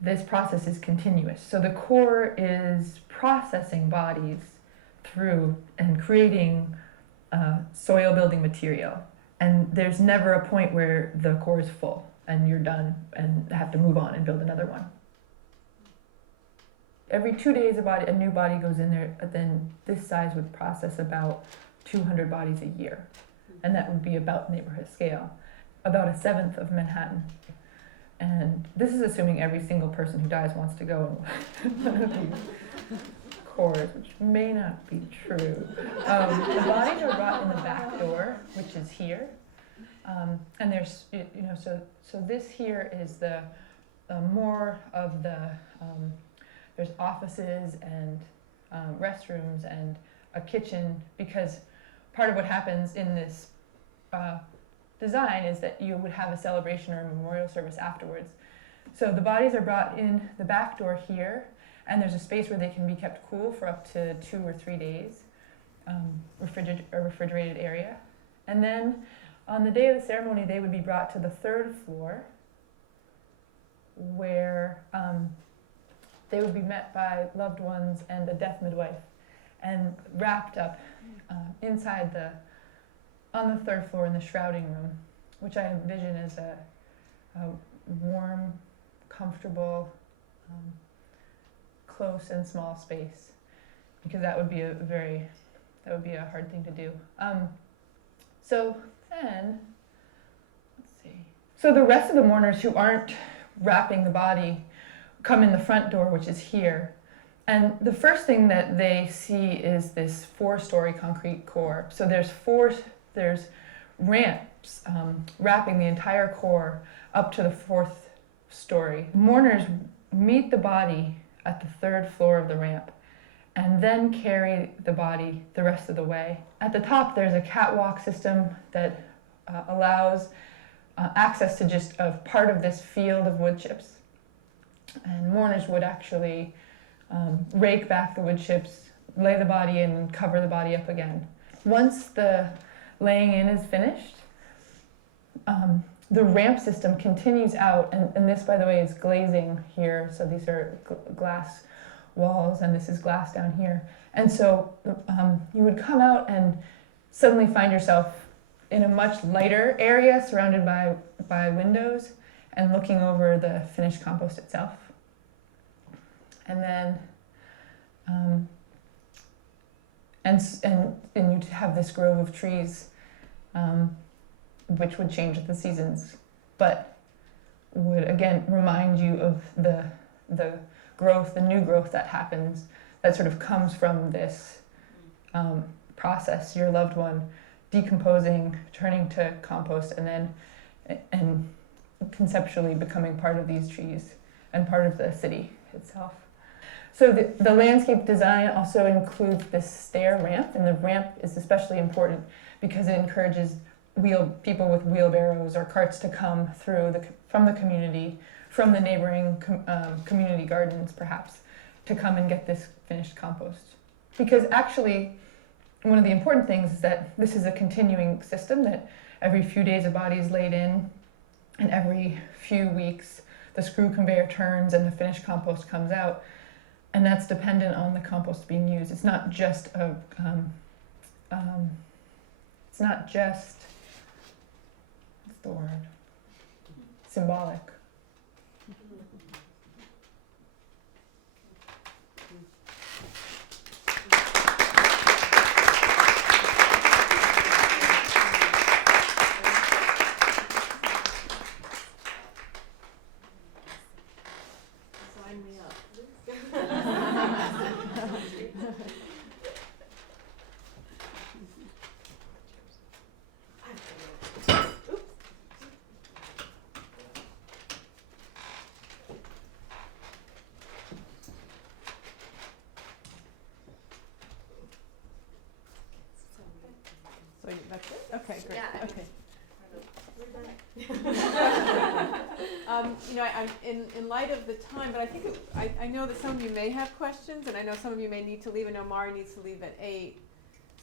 this process is continuous. So the core is processing bodies through and creating soil building material. And there's never a point where the core is full and you're done and have to move on and build another one. Every 2 days a new body goes in there, then this size would process about 200 bodies a year. And that would be about neighborhood scale, about 1/7 of Manhattan. And this is assuming every single person who dies wants to go in one of these cores, which may not be true. The bodies are brought in the back door, which is here. And there's, so this here is the more of the, there's offices and restrooms and a kitchen, because part of what happens in this design is that you would have a celebration or a memorial service afterwards. So the bodies are brought in the back door here, and there's a space where they can be kept cool for up to 2 or 3 days, a refrigerated area. And then on the day of the ceremony, they would be brought to the 3rd floor, where they would be met by loved ones and a death midwife, and wrapped up inside on the 3rd floor in the shrouding room, which I envision as a warm, comfortable, close and small space, because that would be a hard thing to do. So then, let's see. So the rest of the mourners who aren't wrapping the body come in the front door, which is here. And the first thing that they see is this 4-story concrete core. So there's ramps wrapping the entire core up to the 4th story. Mourners meet the body at the 3rd floor of the ramp and then carry the body the rest of the way. At the top, there's a catwalk system that allows access to just a part of this field of wood chips. And mourners would actually rake back the wood chips, lay the body in, and cover the body up again. Once the laying in is finished, the ramp system continues out, and this, by the way, is glazing here, so these are glass walls, and this is glass down here. And so you would come out and suddenly find yourself in a much lighter area surrounded by windows and looking over the finished compost itself. And then and you'd have this grove of trees, which would change at the seasons, but would again remind you of the growth, the new growth that happens, that sort of comes from this process, your loved one decomposing, turning to compost, and conceptually becoming part of these trees and part of the city itself. So the landscape design also includes this stair ramp, and the ramp is especially important because it encourages people with wheelbarrows or carts to come through from the community, from the neighboring community gardens perhaps, to come and get this finished compost. Because actually, one of the important things is that this is a continuing system, that every few days a body is laid in, and every few weeks the screw conveyor turns and the finished compost comes out. And that's dependent on the compost being used. It's not just what's the word? Symbolic. Sign me up. So that's it? Okay, great, Yeah. okay. You know, I'm in light of the time, but I think I know that some of you may have questions, and I know some of you may need to leave. I know Mari needs to leave at 8,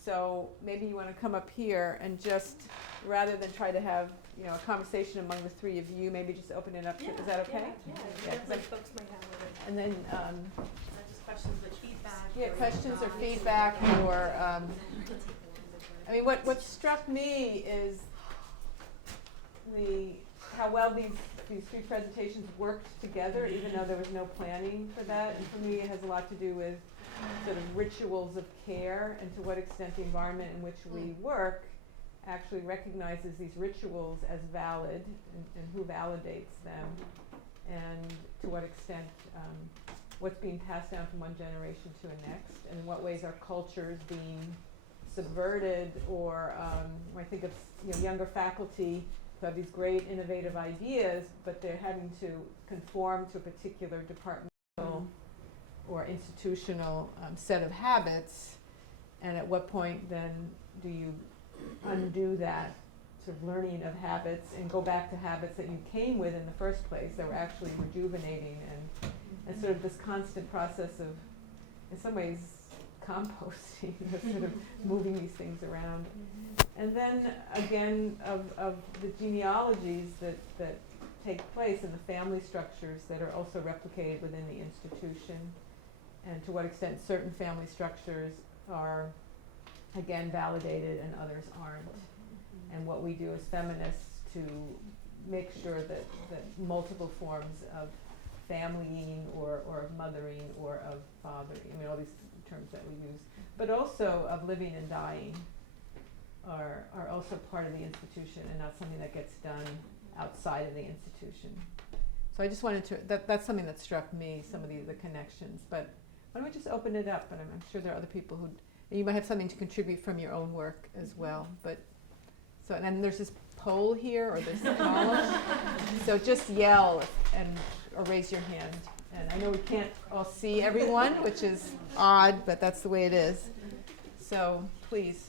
so maybe you want to come up here and just, rather than try to have, you know, a conversation among the three of you, maybe just open it up to, is that okay? Yeah, Yeah, 'cause like folks might have already. And then, Just questions with feedback. yeah, or questions or comments. feedback, or, I mean, what struck me is how well these three presentations worked together, even though there was no planning for that. And for me, it has a lot to do with sort of rituals of care, and to what extent the environment in which we work actually recognizes these rituals as valid, and who validates them, and to what extent what's being passed down from one generation to the next, and in what ways our culture is being subverted, or when I think of younger faculty who have these great innovative ideas, but they're having to conform to a particular departmental or institutional set of habits, and at what point then do you undo that sort of learning of habits and go back to habits that you came with in the first place, that were actually rejuvenating, and sort of this constant process of, in some ways, composting, sort of moving these things around. And then again, of the genealogies that take place, and the family structures that are also replicated within the institution, and to what extent certain family structures are, again, validated and others aren't. And what we do as feminists to make sure that multiple forms of familying, or of mothering, or of fathering, I mean, all these terms that we use, but also of living and dying, are also part of the institution, and not something that gets done outside of the institution. So I just wanted to, that's something that struck me, some of the connections. But why don't we just open it up, and I'm sure there are other people who, you might have something to contribute from your own work as well. But so, and then there's this poll here, or this column, so just yell or raise your hand. And I know we can't all see everyone, which is odd, but that's the way it is. So please.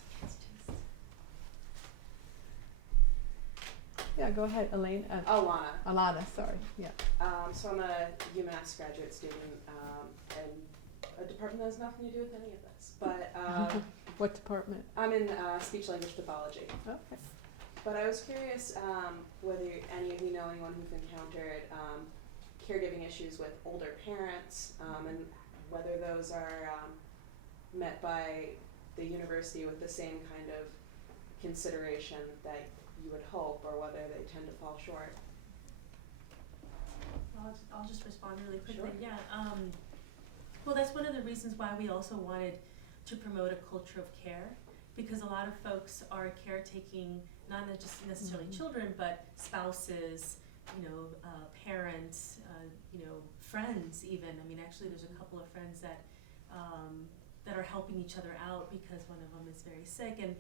Yeah, go ahead, Elaine. Alana, sorry. Yeah. So I'm a UMass graduate student, and a department that has nothing to do with any of this. But What department? I'm in speech language pathology. Okay. But I was curious whether any of you know anyone who's encountered caregiving issues with older parents, and whether those are met by the university with the same kind of consideration that you would hope, or whether they tend to fall short. I'll just respond really quickly. Sure. Yeah. Well, that's one of the reasons why we also wanted to promote a culture of care, because a lot of folks are caretaking not just necessarily children, but spouses, parents, friends even. I mean, actually, there's a couple of friends that are helping each other out because one of them is very sick. And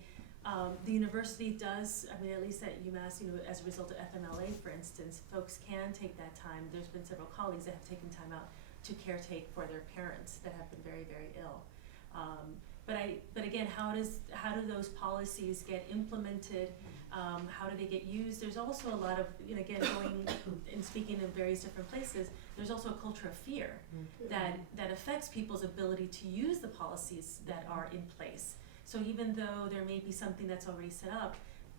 the university does, I mean, at least at UMass, as a result of FMLA, for instance, folks can take that time. There's been several colleagues that have taken time out to caretake for their parents that have been very, very ill. But again, how do those policies get implemented? How do they get used? There's also a lot of, again, going and speaking in various different places, there's also a culture of fear that affects people's ability to use the policies that are in place. So even though there may be something that's already set up,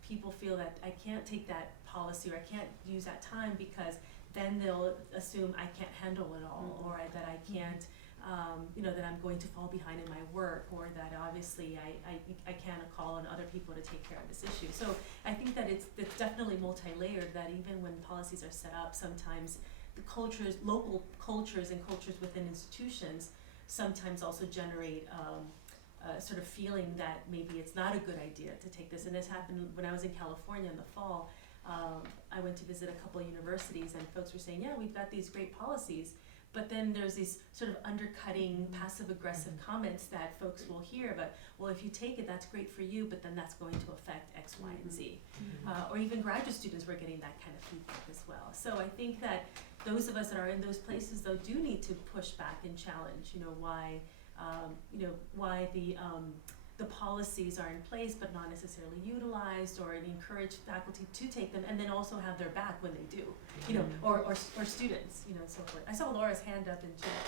people feel that I can't take that policy or I can't use that time because then they'll assume I can't handle it all, or that I can't, that I'm going to fall behind in my work, or that obviously I can't call on other people to take care of this issue. So I think that it's definitely multi-layered, that even when policies are set up, sometimes the cultures, local cultures and cultures within institutions sometimes also generate a sort of feeling that maybe it's not a good idea to take this. And this happened when I was in California in the fall. I went to visit a couple of universities and folks were saying, yeah, we've got these great policies, but then there's these sort of undercutting passive aggressive comments that folks will hear about, well, if you take it, that's great for you, but then that's going to affect X, Y, and Z. Or even graduate students were getting that kind of feedback as well. So I think that those of us that are in those places though do need to push back and challenge, why the policies are in place but not necessarily utilized, or encourage faculty to take them, and then also have their back when they do, or students, and so forth. I saw Laura's hand up in chat.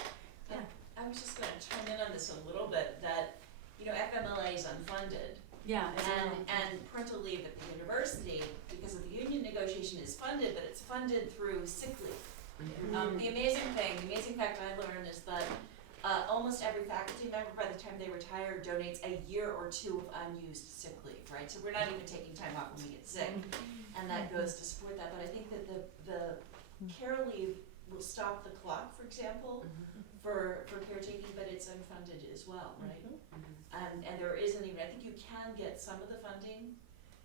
Yeah. I was just going to chime in on this a little bit, that, FMLA is unfunded. Yeah. And parental leave at the university, because of the union negotiation, is funded, but it's funded through sick leave. The amazing fact I learned is that almost every faculty member, by the time they retire, donates a year or two of unused sick leave, right? So we're not even taking time off when we get sick, and that goes to support that. But I think that the care leave will stop the clock, for example, for caretaking, but it's unfunded as well, right? And there isn't even, I think you can get some of the funding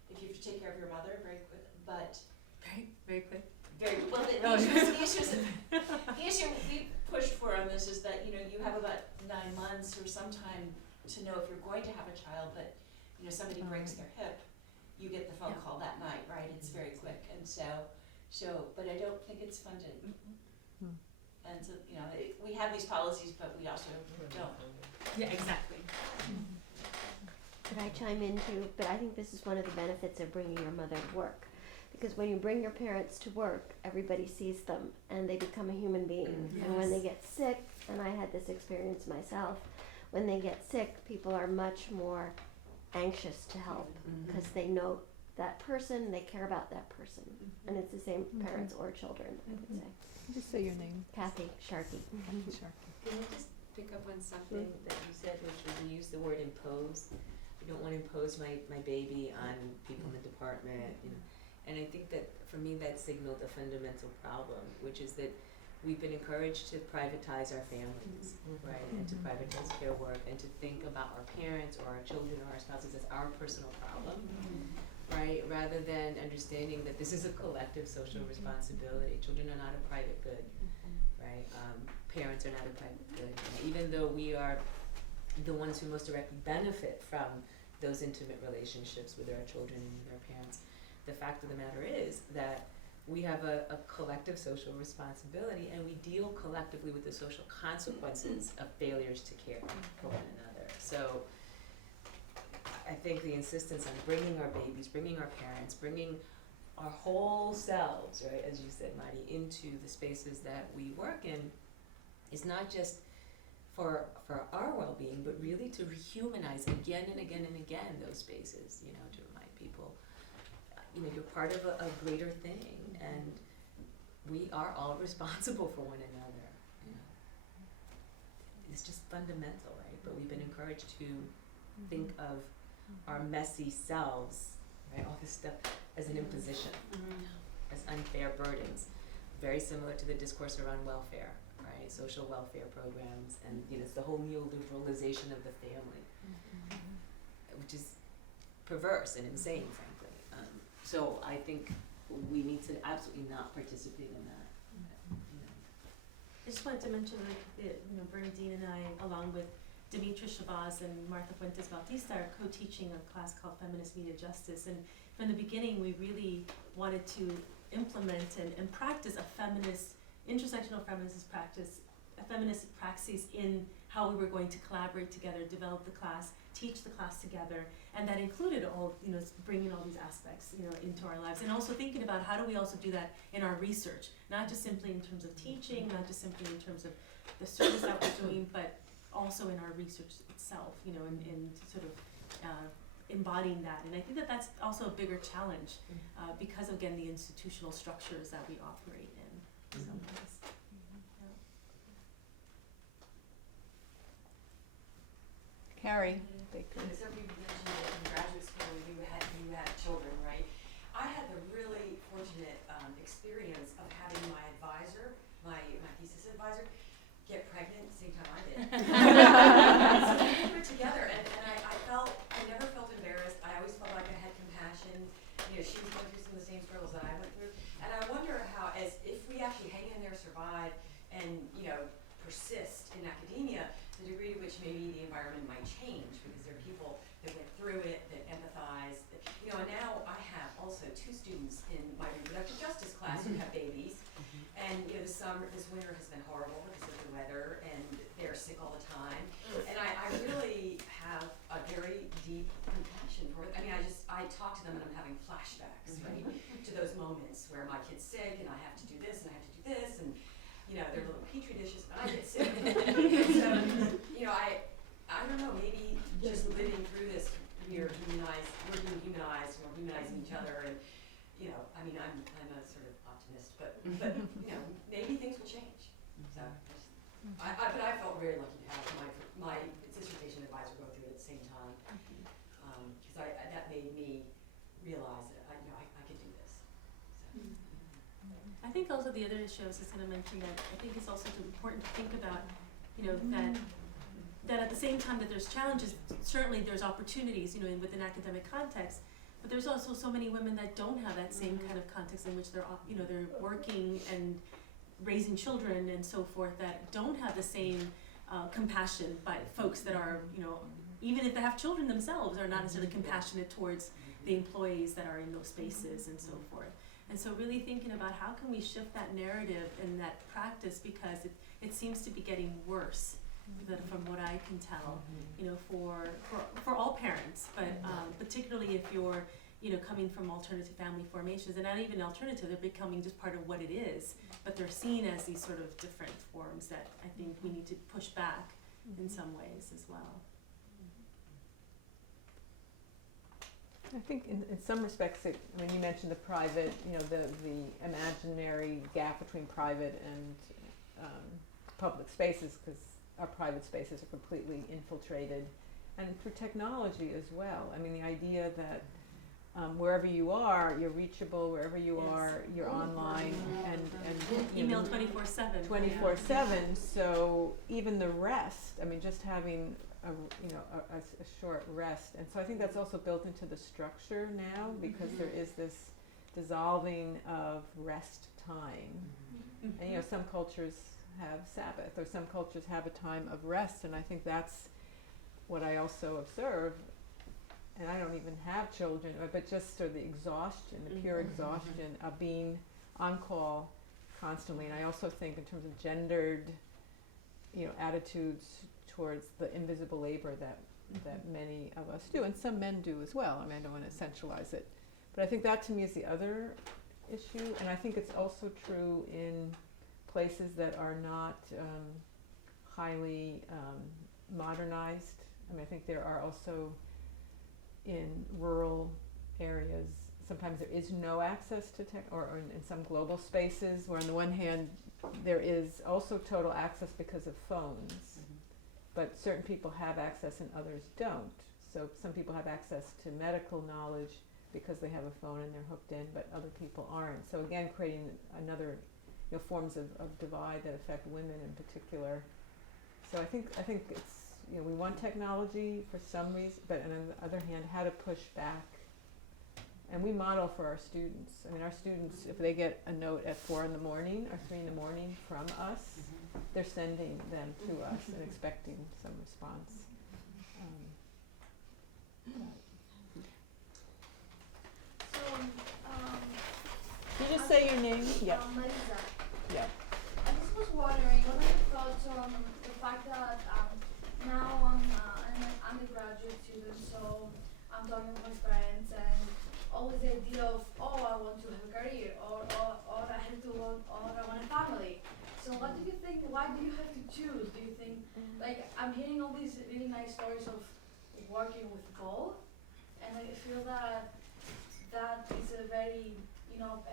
if you have to take care of your mother very quick, but Very quick. very well. The issue we pushed for on this is that you have about 9 months or some time to know if you're going to have a child, but somebody breaks their hip, you get the phone call that night, right? It's very quick, and so but I don't think it's funded. And so we have these policies, but we also don't. Yeah, exactly. Could I chime in too? But I think this is one of the benefits of bringing your mother to work. Because when you bring your parents to work, everybody sees them and they become a human being. And when they get sick, and I had this experience myself, when they get sick, people are much more anxious to help because they know that person, they care about that person. And it's the same parents or children, I would say. Just say your name. Kathy Sharkey. Can I just pick up on something that you said, which was you used the word impose. I don't want to impose my baby on people in the department, And I think that for me that signaled a fundamental problem, which is that we've been encouraged to privatize our families, right, and to privatize care work, and to think about our parents or our children or our spouses as our personal problem, right, rather than understanding that this is a collective social responsibility. Children are not a private good, right? Parents are not a private good. And even though we are the ones who most directly benefit from those intimate relationships with our children and with our parents, the fact of the matter is that we have a collective social responsibility, and we deal collectively with the social consequences of failures to care for one another. So I think the insistence on bringing our babies, bringing our parents, bringing our whole selves, right, as you said, Marty, into the spaces that we work in is not just for our well-being, but really to rehumanize again and again and again those spaces, to remind people you're part of a greater thing, and we are all responsible for one another. It's just fundamental, right? But we've been encouraged to think of our messy selves, right? All this stuff as an imposition, as unfair burdens, very similar to the discourse around welfare, right? Social welfare programs, and it's the whole neoliberalization of the family, which is perverse and insane, frankly. So I think we need to absolutely not participate in that. I just wanted to mention that Bernadine and I, along with Demetra Shabazz and Martha Fuentes Bautista, are co-teaching a class called Feminist Media Justice. And from the beginning, we really wanted to implement and practice a feminist, intersectional feminist practice feminist praxis in how we were going to collaborate together, develop the class, teach the class together, and that included all, bringing all these aspects, into our lives, and also thinking about how do we also do that in our research, not just simply in terms of teaching, not just simply in terms of the service that we're doing, but also in our research itself, and sort of embodying that. And I think that that's also a bigger challenge because of, again, the institutional structures that we operate in some ways. Carrie. So you mentioned that in graduate school you had children, right? I had the really fortunate experience of having my advisor, my thesis advisor, get pregnant at the same time I did. So we were together, and I never felt embarrassed. I always felt like I had compassion. She was going through some of the same struggles that I went through, and I wonder how, if we actually hang in there, survive, and persist in academia, the degree to which maybe the environment might change, because there are people that went through it, that empathize, and now I have also 2 students in my reproductive justice class who have babies, and this winter has been horrible because of the weather, and they're sick all the time, and I really have a very deep compassion for it. I mean, I talk to them and I'm having flashbacks, right, to those moments where my kid's sick and I have to do this and I have to do this, and they're little petri dishes, but I get sick. So, I don't know, maybe just living through this, we're being humanized, and we're humanizing each other, and, I mean, I'm a sort of optimist, but maybe things will change. So, but I felt very lucky to have my dissertation advisor go through it at the same time, because that made me realize that, I could do this. So. I think also the other issue I was just going to mention that I think it's also important to think about, that at the same time that there's challenges, certainly there's opportunities, with an academic context, but there's also so many women that don't have that same kind of context in which they're working and raising children and so forth, that don't have the same compassion by folks that are, even if they have children themselves, are not necessarily compassionate towards the employees that are in those spaces and so forth. And so really thinking about how can we shift that narrative and that practice, because it seems to be getting worse, from what I can tell, for all parents, but particularly if you're, coming from alternative family formations, and not even alternative, they're becoming just part of what it is, but they're seen as these sort of different forms that I think we need to push back in some ways as well. I think in some respects, when you mentioned the private, the imaginary gap between private and public spaces, because our private spaces are completely infiltrated, and through technology as well. I mean, the idea that wherever you are, you're reachable, wherever you are, you're online, and email 24/7. 24/7. So even the rest, I mean, just having a short rest, and so I think that's also built into the structure now, because there is this dissolving of rest time, and some cultures have Sabbath, or some cultures have a time of rest, and I think that's what I also observe. And I don't even have children, but just sort of the exhaustion, the pure exhaustion of being on call constantly. And I also think in terms of gendered, attitudes towards the invisible labor that many of us do, and some men do as well. I mean, I don't want to essentialize it, but I think that to me is the other issue, and I think it's also true in places that are not highly modernized. I mean, I think there are also in rural areas, sometimes there is no access to tech, or in some global spaces where on the one hand there is also total access because of phones, but certain people have access and others don't. So some people have access to medical knowledge because they have a phone and they're hooked in, but other people aren't. So again, creating another forms of divide that affect women in particular. So I think it's, we want technology for some reason, but on the other hand, how to push back. And we model for our students. I mean, our students, if they get a note at 4 in the morning or 3 in the morning from us, they're sending them to us and expecting some response. So, Can you just say your name? Yeah. Marisa. Yeah. I just was wondering, what are your thoughts on I'm talking with my friends, and always the idea of, oh, I want to have a career, or I have to want, or I want a family. So what do you think, why do you have to choose? Do you think, like, I'm hearing all these really nice stories of working with gold, and I feel that that is a very,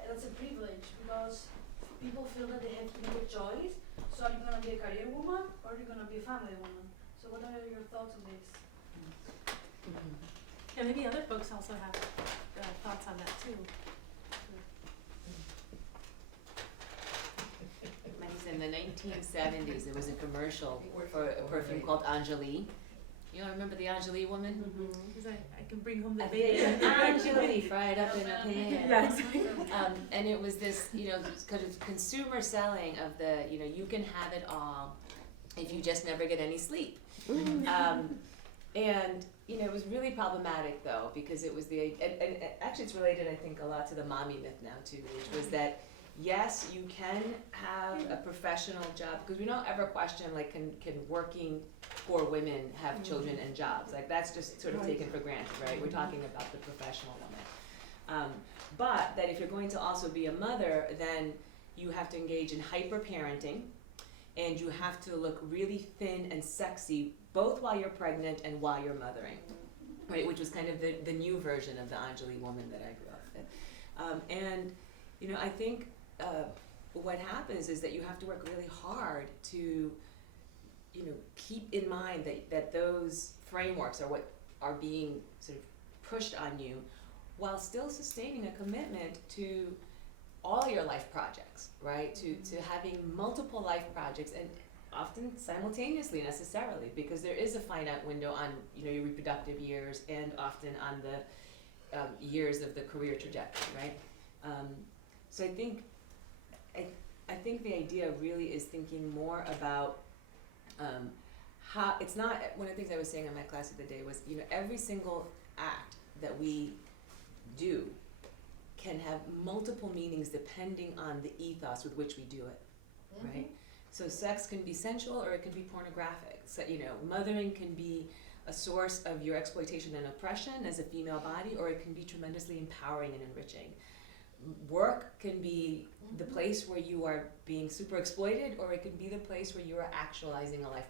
that's a privilege, because people feel that they have to make a choice. So are you gonna be a career woman, or are you gonna be a family woman? So what are your thoughts on this? And maybe other folks also have thoughts on that too. In the 1970s, there was a commercial for a perfume called Anjali. You know, remember the Anjali woman? Because I can bring home the I baby. think Anjali fried up in a pan. Yes. And it was this, kind of consumer selling of the, you can have it all if you just never get any sleep. And it was really problematic though, because it was and actually it's related, I think, a lot to the mommy myth now too, which was that yes, you can have a professional job, because we don't ever question, like, can working poor women have children and jobs? Like, that's just sort of taken for granted, right? We're talking about the professional woman. But that if you're going to also be a mother, then you have to engage in hyper-parenting, and you have to look really thin and sexy, both while you're pregnant and while you're mothering, right? Which was kind of the new version of the Anjali woman that I grew up with. And, I think what happens is that you have to work really hard to, keep in mind that those frameworks are what are being sort of pushed on you, while still sustaining a commitment to all your life projects, right? To having multiple life projects, and often simultaneously necessarily, because there is a finite window on, your reproductive years, and often on the years of the career trajectory, right? So I think the idea really is thinking more about how, it's not, one of the things I was saying in my class the other day was, every single act that we do can have multiple meanings depending on the ethos with which we do it, right? So sex can be sensual, or it can be pornographic. So, mothering can be a source of your exploitation and oppression as a female body, or it can be tremendously empowering and enriching. Work can be the place where you are being super exploited, or it can be the place where you are actualizing a life.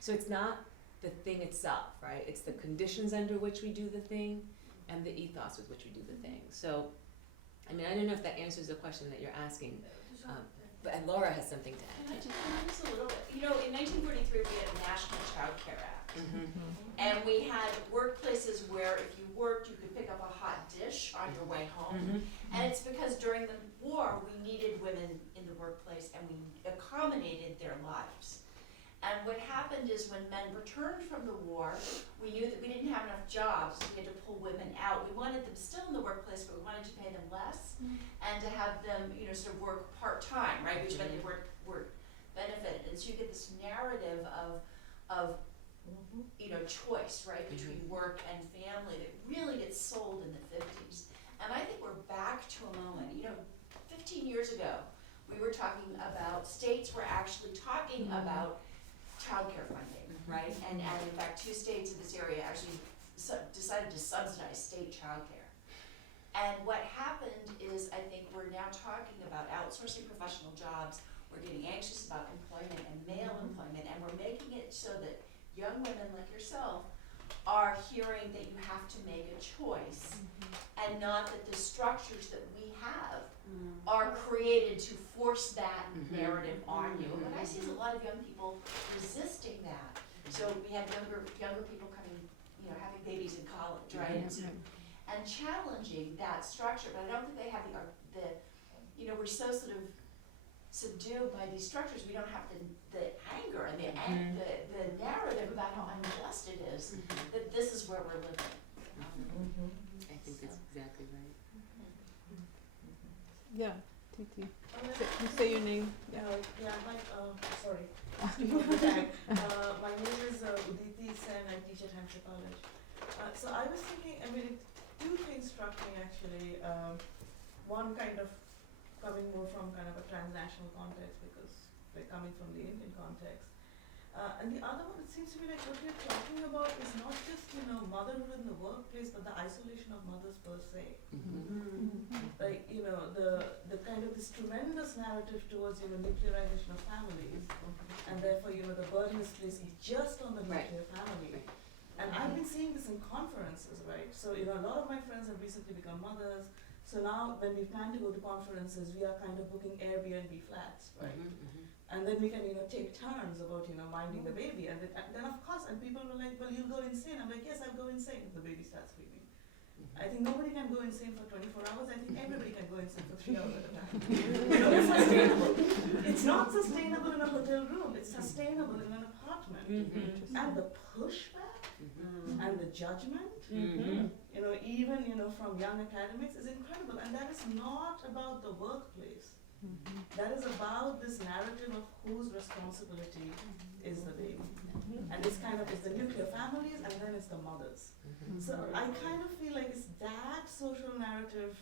So it's not the thing itself, right? It's the conditions under which we do the thing, and the ethos with which we do the thing. So, I don't know if that answers the question that you're asking, but Laura has something to add. Can I just comment just a little bit? In 1943 we had a National Child Care Act. And we had workplaces where if you worked, you could pick up a hot dish on your way home. And it's because during the war, we needed women in the workplace, and we accommodated their lives. And what happened is when men returned from the war, we knew that we didn't have enough jobs, so we had to pull women out. We wanted them still in the workplace, but we wanted to pay them less, and to have them, sort of work part-time, right, which meant they weren't benefited. And so you get this narrative of choice, right, between work and family that really gets sold in the 50s. And I think we're back to a moment, 15 years ago, we were talking about, states were actually talking about childcare funding, right? And in fact, 2 states in this area actually decided to subsidize state childcare. And what happened is, I think we're now talking about outsourcing professional jobs. We're getting anxious about employment and male employment, and we're making it so that young women like yourself are hearing that you have to make a choice, and not that the structures that we have are created to force that narrative on you. And what I see is a lot of young people resisting that. So we have younger people coming, having babies in college, right? And challenging that structure, but I don't think they have the we're so sort of subdued by these structures. We don't have the anger and the narrative about how unjust it is, that this is where we're living. I think that's exactly right. Yeah, Titi. You say your name. Sorry. My name is Uditi Sen. I teach at Hampshire College. So I was thinking, 2 things struck me actually. One kind of coming more from kind of a transnational context, because we're coming from the Indian context. And the other one, it seems to me like what we're talking about is not just, motherhood in the workplace, but the isolation of mothers per se. Like, the kind of this tremendous narrative towards, nuclearization of families, and therefore, the burden is placed just on the nuclear family. And I've been seeing this in conferences, right? So, a lot of my friends have recently become mothers. So now when we plan to go to conferences, we are kind of booking Airbnb flats, right? And then we can, take turns about, minding the baby. And then of course, and people were like, well, you'll go insane. I'm like, yes, I'll go insane if the baby starts screaming. I think nobody can go insane for 24 hours. I think everybody can go insane for 3 hours at a time. It's sustainable. It's not sustainable in a hotel room. It's sustainable in an apartment. And the pushback and the judgment, even, from young academics is incredible. And that is not about the workplace. That is about this narrative of whose responsibility is the baby. And it's it's the nuclear families and then it's the mothers. So I kind of feel like it's that social narrative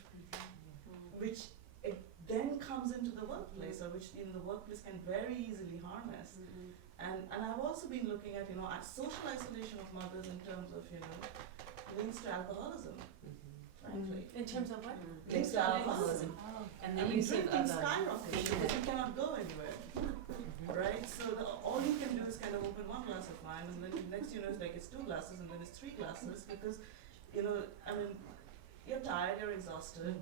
which it then comes into the workplace, or which the workplace can very easily harness. And I've also been looking at social isolation of mothers in terms of links to alcoholism. Frankly. In terms of what? Links to alcoholism. And the use of drinking skyrocketing because you cannot go anywhere. Right? So all you can do is kind of open one glass of wine, and then next it's like it's 2 glasses, and then it's 3 glasses, because you're tired, you're exhausted,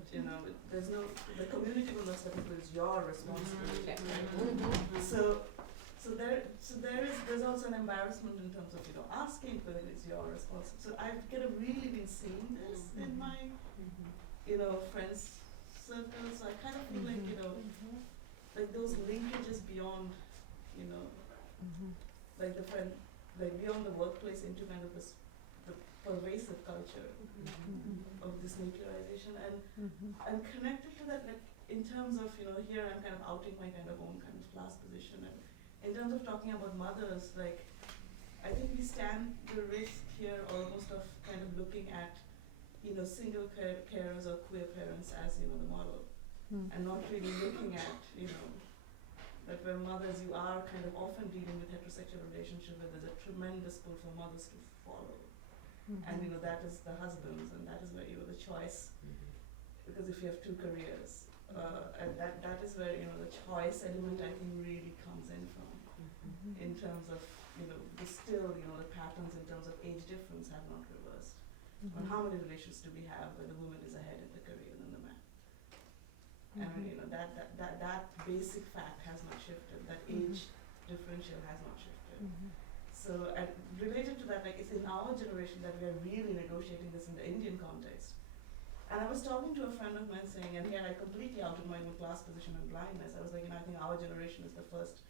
there's the community will not step into, it's your responsibility. So there's also an embarrassment in terms of asking whether it's your responsibility. So I've kind of really been seeing this in my friends circles. So I kind of feel like like those linkages beyond like beyond the workplace into kind of this the pervasive culture of this nuclearization, and connected to that, like in terms of here I'm kind of outing my kind of own kind of class position, and in terms of talking about mothers, like I think we stand the risk here almost of kind of looking at single carers or queer parents as the model, and not really looking at that where mothers, you are kind of often dealing with heterosexual relationship where there's a tremendous pull for mothers to follow. And that is the husbands, and that is where the choice, because if you have 2 careers, and that is where the choice element I think really comes in from, in terms of still the patterns in terms of age difference have not reversed. On how many relations do we have where the woman is ahead in the career than the man? And that basic fact has not shifted. That age differential has not shifted. So related to that, like it's in our generation that we are really negotiating this in the Indian context. And I was talking to a friend of mine saying, and here I completely outed my own class position and blindness. I was like, I think our generation is the first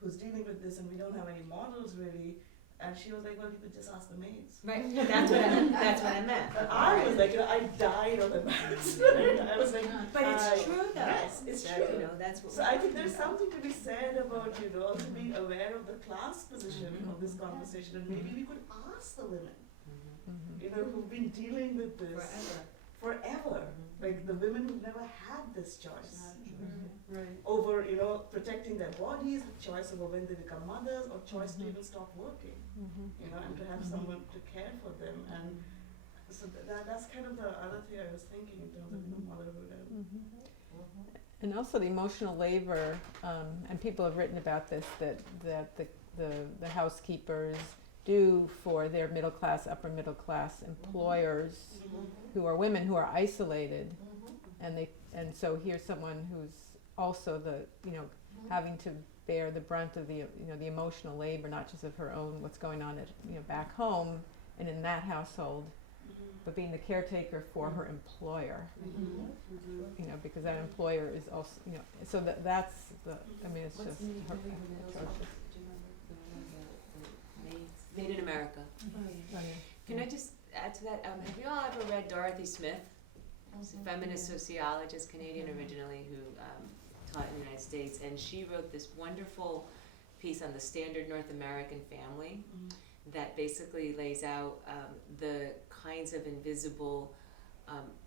who's dealing with this, and we don't have any models really. And she was like, well, you could just ask the maids. Right, that's what I meant. But I was like, I died on the maids. I was like, but it's true though. Yes, it's true. That's what so I think there's something to be said about, also being aware of the class position of this conversation, and maybe we could ask the women, who've been dealing with this forever. Like the women who've never had this choice. Over, protecting their bodies, choice over when they become mothers, or choice to even stop working, and to have someone to care for them. And so that's kind of the other thing I was thinking in terms of motherhood. And also the emotional labor, and people have written about this, that the housekeepers do for their middle class, upper middle class employers who are women who are isolated, and so here's someone who's also having to bear the brunt of the the emotional labor, not just of her own what's going on at back home and in that household, but being the caretaker for her employer, because that employer is also so that's the it's What's just the name of the atrocious. Made in America. Can I just add to that? Have you all ever read Dorothy Smith? She's a feminist sociologist, Canadian originally, who taught in the United States, and she wrote this wonderful piece on the standard North American family that basically lays out the kinds of invisible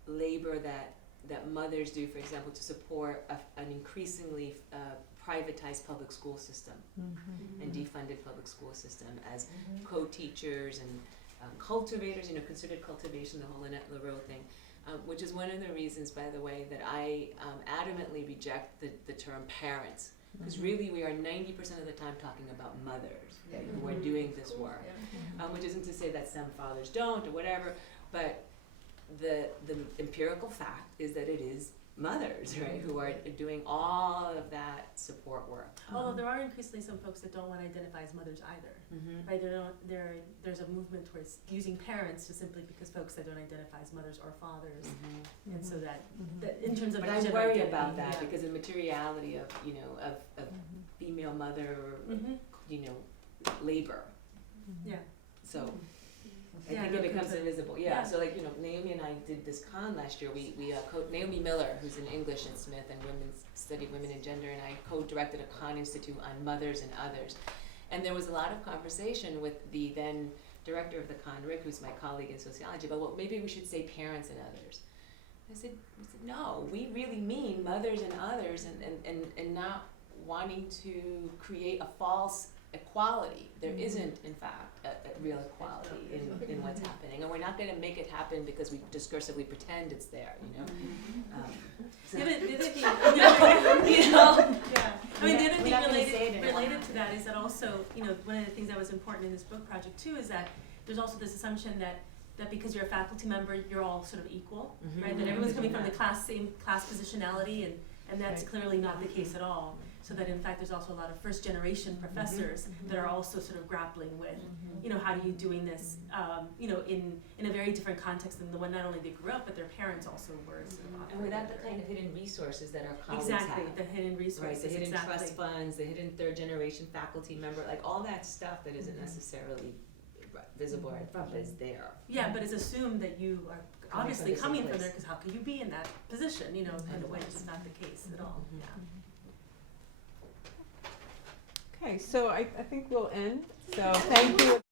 labor that mothers do, for example, to support an increasingly privatized public school system and defunded public school system as co-teachers and cultivators, considered cultivation, the whole Annette LaRue thing, which is one of the reasons, by the way, that I adamantly reject the term parents, because really we are 90% of the time talking about mothers, okay, who are doing this work, which isn't to say that some fathers don't or whatever, but the empirical fact is that it is mothers, right, who are doing all of that support work. Although there are increasingly some folks that don't want to identify as mothers either, right? There's a movement towards using parents just simply because folks that don't identify as mothers or fathers, and so that in terms of But I gender worry identity, about that because the materiality of of female mother, labor. Yeah. So. I Yeah, think no, it becomes completely. invisible. Yeah. So Naomi and I did this con last year. We Naomi Miller, who's in English at Smith and studied women and gender, and I co-directed a con institute on mothers and others. And there was a lot of conversation with the then director of the con, Rick, who's my colleague in sociology, about well, maybe we should say parents and others. I said no, we really mean mothers and others, and not wanting to create a false equality. There isn't, in fact, a real equality in what's happening, and we're not going to make it happen because we discursively pretend it's there. The other thing, Yeah. I mean, the other We're thing not gonna say it related to that is that also, one of the things that was important in this book project too is that there's also this assumption that because you're a faculty member, you're all sort of equal, right? That everyone's coming from the same class positionality, and that's clearly not the case at all. So that in fact there's also a lot of first generation professors that are also sort of grappling with, how do you doing this, in a very different context than the one not only they grew up, but their parents also were sort of And without the kind of hidden resources that our colleagues exactly, have. the hidden resources, Right, the hidden exactly. trust funds, the hidden third generation faculty member, like all that stuff that isn't necessarily visible right front, but is there. Yeah, but it's assumed that you are obviously from the same coming from place. there, because how could you be in that position, in a way, which is not the case at all, yeah. Okay, so I think we'll end. So thank you.